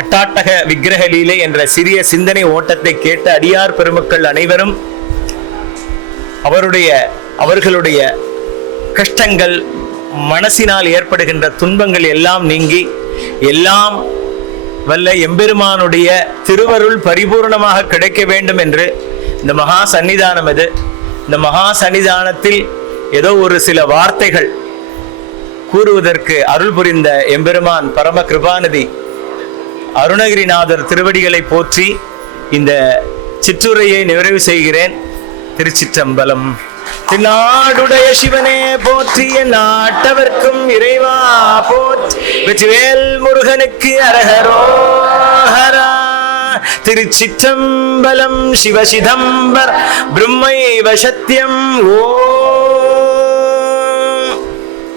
அட்டாட்டக விக்கிரக லீலை என்ற சிறிய சிந்தனை ஓட்டத்தை கேட்ட அடியார் பெருமக்கள் அனைவரும் அவர்களுடைய கஷ்டங்கள், மனசினால் ஏற்படுகின்ற துன்பங்கள் எல்லாம் நீங்கி எல்லாம் வல்ல எம்பெருமானுடைய திருவருள் பரிபூர்ணமாக கிடைக்க வேண்டும் என்று இந்த மகா சன்னிதானம் இது. இந்த மகா சன்னிதானத்தில் ஏதோ ஒரு சில வார்த்தைகள் கூறுவதற்கு அருள் புரிந்த எம்பெருமான் பரம கிருபாநிதி அருணகிரிநாதர் திருவடிகளை போற்றி இந்த சிற்றுரையை நிறைவு செய்கிறேன். திருச்சிற்றம்பலம். திருநாடுடைய சிவனே போற்றி, நாட்டவர்க்கும் இறைவா போற்றி, வெற்றிவேல் முருகனுக்கு அரகரோஹரா. திருச்சிற்றம்பலம். சிவசிதம்பர பிரம்மைவ சத்யம். ஓம்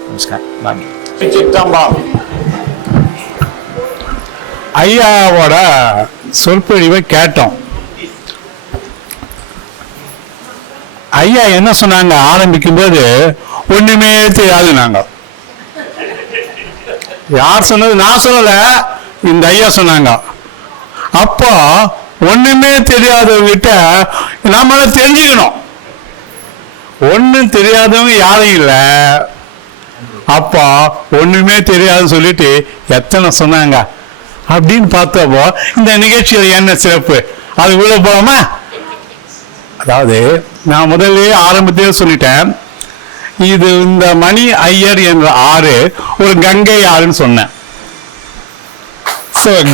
நமஸ்காரம். சிற்றம்பலம். ஐயாவோட சொற்பொழிவை கேட்டோம். ஐயா என்ன சொன்னாங்க? ஆரம்பிக்கும் போது ஒண்ணுமே தெரியாது. நாங்க யார் சொன்னது? நான் சொல்லல, இந்த ஐயா சொன்னாங்க. அப்போ ஒண்ணுமே தெரியாதவங்கிட்ட நம்மள தெரிஞ்சுக்கணும். ஒண்ணும் தெரியாதவங்க யாரும் இல்லை. அப்போ ஒண்ணுமே தெரியாதுன்னு சொல்லிட்டு எத்தனை சொன்னாங்க அப்படின்னு பார்த்தப்போ இந்த நிகழ்ச்சியில் என்ன சிறப்பு, அது உள்ள போலாமா? அதாவது நான் முதல்ல ஆரம்பத்திலே சொல்லிட்டேன், இது இந்த மணி ஐயர் என்ற ஆறு ஒரு கங்கை ஆறுன்னு சொன்னேன்.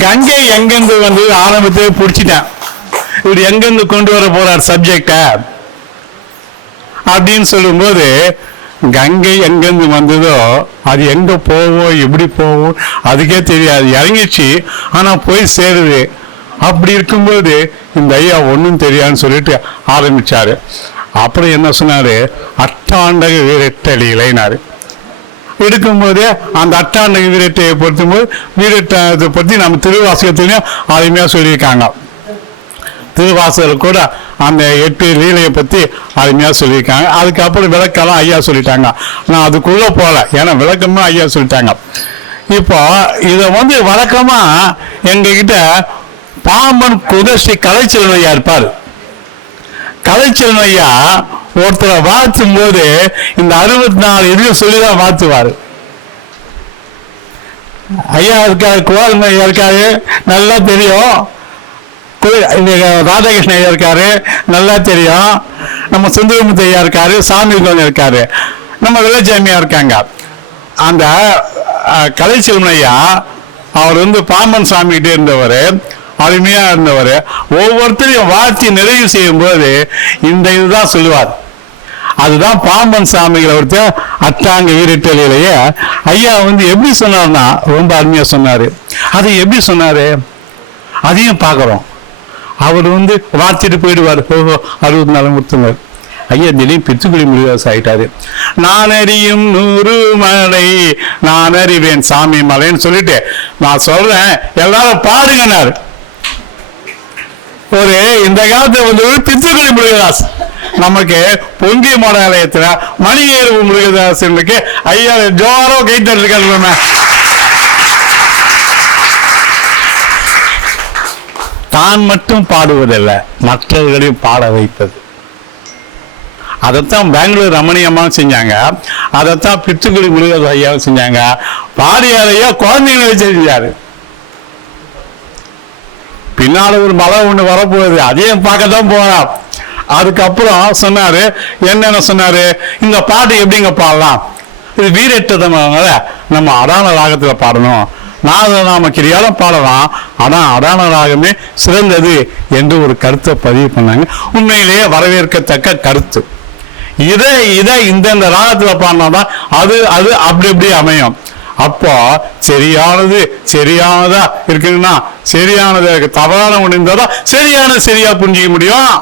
கங்கை எங்கிருந்து வந்து ஆரம்பத்திலே பிடிச்சிட்டேன். இவர் எங்கிருந்து கொண்டு வர போறார் சப்ஜெக்ட அப்படின்னு சொல்லும்போது, கங்கை எங்கிருந்து வந்ததோ அது எங்க போவோம் எப்படி போவோம் அதுக்கே தெரியாது, இறங்கிச்சு. ஆனா போய் சேருது. அப்படி இருக்கும்போது இந்த ஐயா ஒன்றும் தெரியாதுன்னு சொல்லிட்டு ஆரம்பிச்சாரு. அப்புறம் என்ன சொன்னாரு? அட்டாண்டக வீரட்டலினாரு. எடுக்கும்போதே அந்த அட்டாண்டக வீரட்டையை பொறுத்தும்போது வீரட்டத்தை பற்றி நம்ம திருவாசகத்திலையும் அருமையா சொல்லியிருக்காங்க. திருவாசகர் கூட அந்த 8 லீலையை பற்றி அருமையா சொல்லியிருக்காங்க. அதுக்கப்புறம் விளக்கெல்லாம் ஐயா சொல்லிட்டாங்க. நான் அதுக்குள்ள போகல, ஏன்னா விளக்கமா ஐயா சொல்லிட்டாங்க. இப்போ இதை வந்து வழக்கமா எங்ககிட்ட பாம்பன் குதஸ்ரீ கலைச்செல்வன் ஐயா இருப்பார். கலைச்செல்வன் ஐயா ஒருத்தரை வாழ்த்தும் போது இந்த 64 இதையும் சொல்லிதான் வாழ்த்துவாரு. ஐயா இருக்காரு, குவாரம் ஐயா இருக்காரு, நல்லா தெரியும். ராதாகிருஷ்ணன் ஐயா இருக்காரு, நல்லா தெரியும். நம்ம சுந்தரமுத்து ஐயா இருக்காரு, சாமி இருக்காரு, நம்ம வெள்ளச்சாமியா இருக்காங்க. அந்த கலைச்செல்வன் ஐயா அவர் வந்து பாம்பன் சாமிகிட்டே இருந்தவர், அருமையா இருந்தவர். ஒவ்வொருத்தரையும் வாழ்த்தி நிறைவு செய்யும் போது இந்த இதுதான் சொல்லுவார். அதுதான் பாம்பன் சாமிகளை ஒருத்தர் அட்டாங்க ஈரட்டலையிலேயே ஐயா வந்து எப்படி சொன்னார்னா ரொம்ப அருமையா சொன்னாரு. அதை எப்படி சொன்னாரு அதையும் பார்க்கிறோம். அவர் வந்து வாழ்த்திட்டு போயிடுவார். 64 முத்துனர் ஐயா திடீர்னு பித்துக்குடி முருகாசு ஆயிட்டாரு. நான் அறியும் 100 மலை நான் அறிவேன் சாமி மலைன்னு சொல்லிட்டு நான் சொல்றேன் எல்லாரும் பாடுங்கன்னாரு. ஒரு இந்த காலத்துல வந்து பித்துக்குடி முருகதாஸ் நமக்கு பொங்கிய மாடாலயத்துல மணியேறு முருகதாசனுக்கு ஐயா ஜோரோ கைத்தல் இருக்காரு. தான் மட்டும் பாடுவதில்ல, மற்றவர்களையும் பாட வைப்பது. அதைத்தான் பெங்களூர் ரமணியம்மா செஞ்சாங்க, அதைத்தான் பித்துக்குடி முருகதாஸ் ஐயாவும் செஞ்சாங்க. பாடியாரையா குழந்தைங்களை வச்சு செஞ்சாரு. பின்னால ஒரு மலை ஒண்ணு வரப்போகுது, அதையும் பார்க்கத்தான் போறான். அதுக்கப்புறம் சொன்னாரு, என்னென்ன சொன்னாரு, இந்த பாட்டு எப்படிங்க பாடலாம், இது வீரட்டதனால நம்ம அடான ராகத்துல பாடணும், நாம கிரியாலும் பாடலாம், ஆனா அடான ராகமே சிறந்தது என்று ஒரு கருத்தை பதிவு பண்ணாங்க. உண்மையிலேயே வரவேற்கத்தக்க கருத்து. இதை இந்த ராகத்துல பாடினாதான் அது அது அப்படி எப்படி அமையும். அப்போ சரியானதா இருக்குன்னா சரியானது தவறான ஒண்ணு இருந்தாதான் சரியா புரிஞ்சிக்க முடியும்.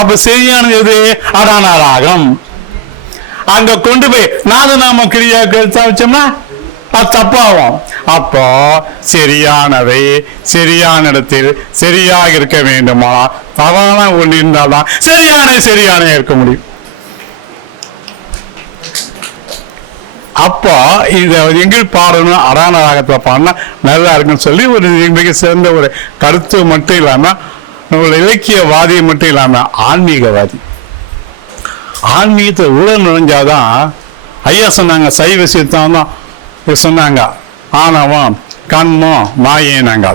அப்ப சரியானது எது? அடான ராகம். அங்க கொண்டு போய் நாம கிரியா கருத்தா வச்சோம்னா அது தப்பாகும். அப்போ சரியானதை சரியான இடத்தில் சரியாக இருக்க வேண்டுமா, தவறான ஒன்று இருந்தால்தான் சரியான இருக்க முடியும். அப்போ இதை எங்கே பாடணும், அரான ராகத்தில் பாடினா நல்லா இருக்குன்னு சொல்லி ஒரு மிக சிறந்த ஒரு கருத்து மட்டும் இல்லாமல் ஒரு இலக்கியவாதி மட்டும் இல்லாமல் ஆன்மீகவாதி. ஆன்மீகத்தை உள்ள நுழைஞ்சாதான் ஐயா சொன்னாங்க, சைவ சித்தாந்தம் சொன்னாங்க, ஆணவம் கண்மம் மாயேனாங்க.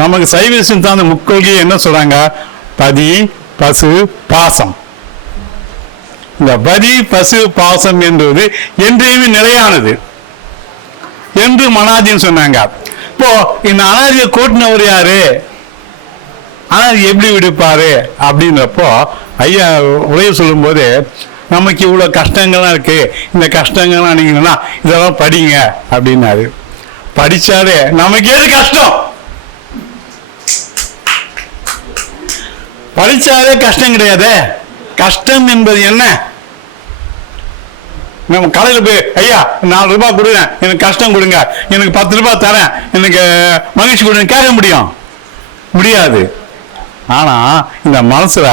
நமக்கு சைவ சித்தாந்த முக்கொள்கையை என்ன சொல்றாங்க, பதி பசு பாசம். இந்த பதி பசு பாசம் என்பது என்றையுமே நிலையானது என்று மனாதின்னு சொன்னாங்க. இப்போ இந்த அனாதியை கூட்டினவர் யாரு, அனாதி எப்படி விடுப்பாரு அப்படின்றப்போ ஐயா உரைய சொல்லும் போது, நமக்கு இவ்வளவு கஷ்டங்கள்லாம் இருக்கு, இந்த கஷ்டங்கள்லாம் நீங்கன்னா இதெல்லாம் படிங்க அப்படின்னாரு. படிச்சாரு நமக்கு ஏது கஷ்டம், படிச்சாலே கஷ்டம் கிடையாது. கஷ்டம் என்பது என்ன, நம்ம கடையில போய் ஐயா 4 ரூபாய் கொடுங்க, எனக்கு கஷ்டம் கொடுங்க, எனக்கு 10 ரூபாய் தரேன், எனக்கு மகிழ்ச்சி கொடுங்க கேட்க முடியாது. ஆனா இந்த மனசுல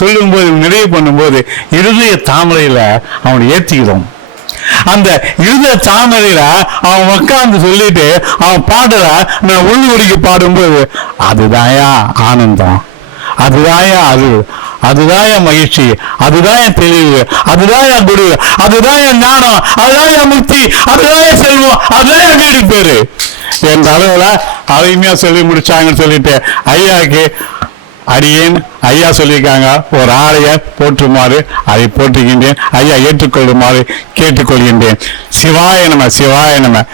சொல்லும் போது, நிறைவு பண்ணும்போது இருதய தாமரையில அவனை ஏத்திக்கிறோம். அந்த இருதய தாமரையில அவன் உட்கார்ந்து சொல்லிட்டு அவன் பாடுற நான் உள்ளுக்குடிக்கு பாடும்போது அதுதாயா ஆனந்தம், அதுதாயா அருள், அதுதாயா மகிழ்ச்சி, அதுதாயா தெளிவு, அதுதாயா குரு, அதுதாயா ஞானம், அதுதாயா முக்தி, அதுதாயா செல்வம், அதுதாயா வீடு பேரு என்ற அளவுல அருமையா சொல்லி முடிச்சாங்கன்னு சொல்லிட்டு ஐயாவுக்கு அடியேன் ஐயா சொல்லியிருக்காங்க, ஒரு ஆடையை போற்றுமாறு அதை போற்றுகின்றேன், ஐயா ஏற்றுக்கொள்ளுமாறு கேட்டுக்கொள்கின்றேன். சிவாய நம, சிவாய நம.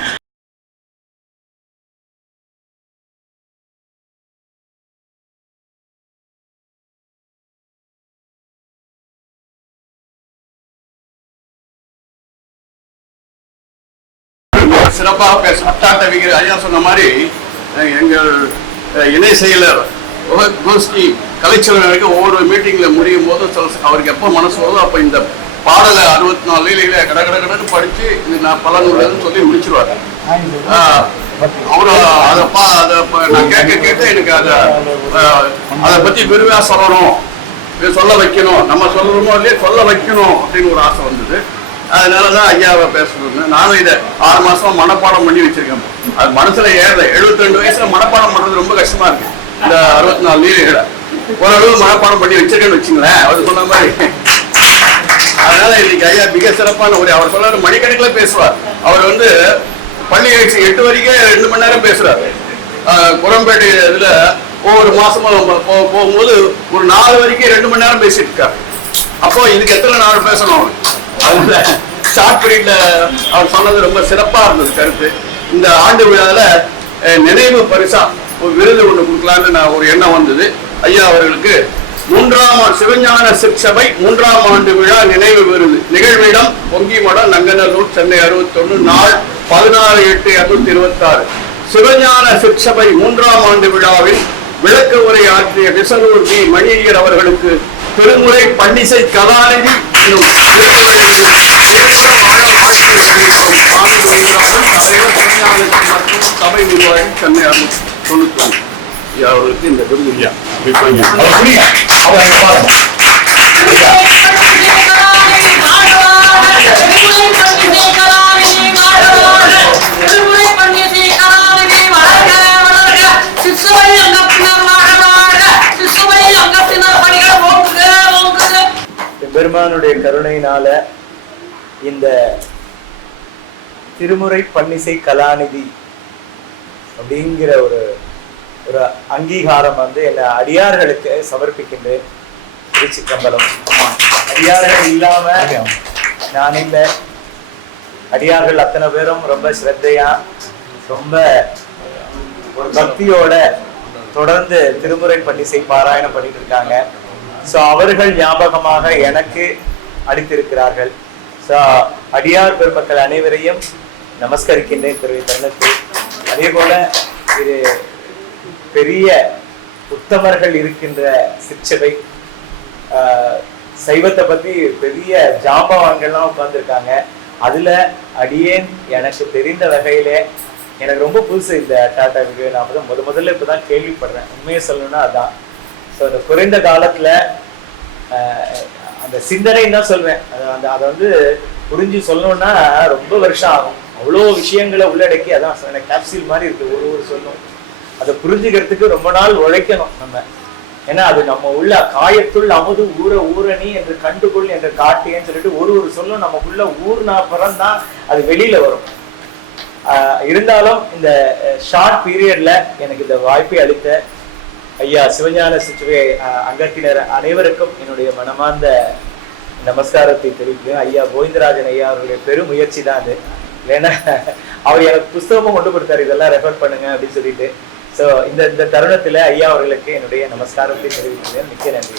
சிறப்பாக பேச அட்டாட்டவிக்கிற ஐயா சொன்ன மாதிரி எங்கள் இணை செயலர் கோஷ்டி கலைச்செல்வனுக்கு ஒவ்வொரு மீட்டிங்ல முடியும் போது அவருக்கு எப்போ மனசு வருதோ அப்போ இந்த பாடலை 64 லீலைகளை கடன்னு படிச்சு இது நான் பலனுள்ளதுன்னு சொல்லி முடிச்சிருவாரு. அவரு அதை நான் கேட்க எனக்கு அதை பத்தி விரிவா சொல்லணும், சொல்ல வைக்கணும், நம்ம சொல்றோமோ இல்லையே சொல்ல வைக்கணும் அப்படின்னு ஒரு ஆசை வந்தது. அதனாலதான் ஐயாவை பேசுறது. நானும் இதை 6 மாசமா மனப்பாடம் பண்ணி வச்சிருக்கேன். அது மனசுல ஏறல. 72 வயசுல மனப்பாடம் பண்றது ரொம்ப கஷ்டமா இருக்கு. இந்த 64 லீலைகளை ஓரளவு மனப்பாடம் பண்ணி வச்சிருக்கேன்னு வச்சுங்களேன், அவர் சொன்ன மாதிரி. அதனால இன்னைக்கு ஐயா மிக சிறப்பான அவர் சொல்றாரு, மணிக்கணக்கில் பேசுவார். அவர் பள்ளி 8 வரைக்கும் 2 மணி நேரம் பேசுறாரு. குரம்பேட்டை இதுல ஒவ்வொரு மாசமா போகும்போது ஒரு 4 வரைக்கும் 2 மணி நேரம் பேசிட்டு இருக்காரு. அப்போ இதுக்கு எத்தனை நாள் பேசணும்? அதுல ஷார்ட் பீரியட்ல அவர் சொன்னது ரொம்ப சிறப்பா இருந்தது கருத்து. இந்த ஆண்டு விழால நினைவு பரிசா ஒரு விருது ஒன்று கொடுக்கலான்னு நான் ஒரு எண்ணம் வந்தது. ஐயா அவர்களுக்கு 3ஆம் சிவஞான சிற்சபை 3ஆம் ஆண்டு விழா நினைவு விருது. நிகழ்விடம் பொங்கிமடம், நங்கநல்லூர், சென்னை 61, நாள் 16/8/226. சிவஞான சிற்சபை 3ஆம் ஆண்டு விழாவில் விளக்க உரை ஆற்றிய விசனூர் வி மணியர் அவர்களுக்கு திருமுறை பன்னிசை கலாநிதி சபை நிர்வாகி சென்னை 691 அவர்களுக்கு இந்த விருது. பெருமானுடைய கருணையினால இந்த திருமுறை பன்னிசை கலாநிதி அப்படிங்கிற ஒரு அங்கீகாரம் என்ன அடியார்களுக்கு சமர்ப்பிக்கின்றேன். திருச்சிற்றம்பலம். அடியார்கள் இல்லாம நான் இல்லை. அடியார்கள் அத்தனை பேரும் ரொம்ப ஸ்ரத்தையா, ரொம்ப ஒரு பக்தியோட தொடர்ந்து திருமுறை பன்னிசை பாராயணம் பண்ணிட்டு இருக்காங்க. ஸோ அவர்கள் ஞாபகமாக எனக்கு அளித்திருக்கிறார்கள். ஸோ அடியார் பெருமக்கள் அனைவரையும் நமஸ்கரிக்கின்றேன் தருணத்தில். அதே போல இது பெரிய உத்தமர்கள் இருக்கின்ற சிற்சபை. சைவத்தை பத்தி பெரிய ஜாம்பவான்கள்லாம் உட்கார்ந்துருக்காங்க. அதுல அடியேன் எனக்கு தெரிந்த வகையிலே எனக்கு ரொம்ப புதுசு இந்த டாடா வீடியோ. நான் முதல்ல இப்பதான் கேள்விப்படுறேன். உண்மையை சொல்லணும்னா அதான். ஸோ அந்த குறைந்த காலத்துல அந்த சிந்தனை தான் சொல்வேன். அதை புரிஞ்சு சொல்லணும்னா ரொம்ப வருஷம் ஆகும். அவ்வளோ விஷயங்களை உள்ளடக்கி, அதான் சொன்ன கேப்சூல் மாதிரி இருக்கு ஒரு சொல்லும். அதை புரிஞ்சுக்கிறதுக்கு ரொம்ப நாள் உழைக்கணும் நம்ம. ஏன்னா அது நம்ம உள்ள காயத்துள் அமுது ஊற ஊரணி என்று கண்டுகொள் என்று காட்டியன்னு சொல்லிட்டு ஒரு சொல்லும் நமக்குள்ள ஊர்னா பிறந்தான் அது வெளியில வரும். இருந்தாலும் இந்த ஷார்ட் பீரியட்ல எனக்கு இந்த வாய்ப்பை அளித்த ஐயா சிவஞான சிற்றுவை அங்கத்தினர் அனைவருக்கும் என்னுடைய மனமார்ந்த நமஸ்காரத்தை தெரிவிக்கிறேன். ஐயா கோவிந்தராஜன் ஐயா அவருடைய பெரும் முயற்சி தான் அது. ஏன்னா அவர் எனக்கு புஸ்தகமும் கொண்டு கொடுத்தாரு, இதெல்லாம் ரெஃபர் பண்ணுங்க அப்படின்னு சொல்லிட்டு. ஸோ இந்த தருணத்துல ஐயா அவர்களுக்கு என்னுடைய நமஸ்காரத்தை தெரிவிக்கிறேன். மிக்க நன்றி.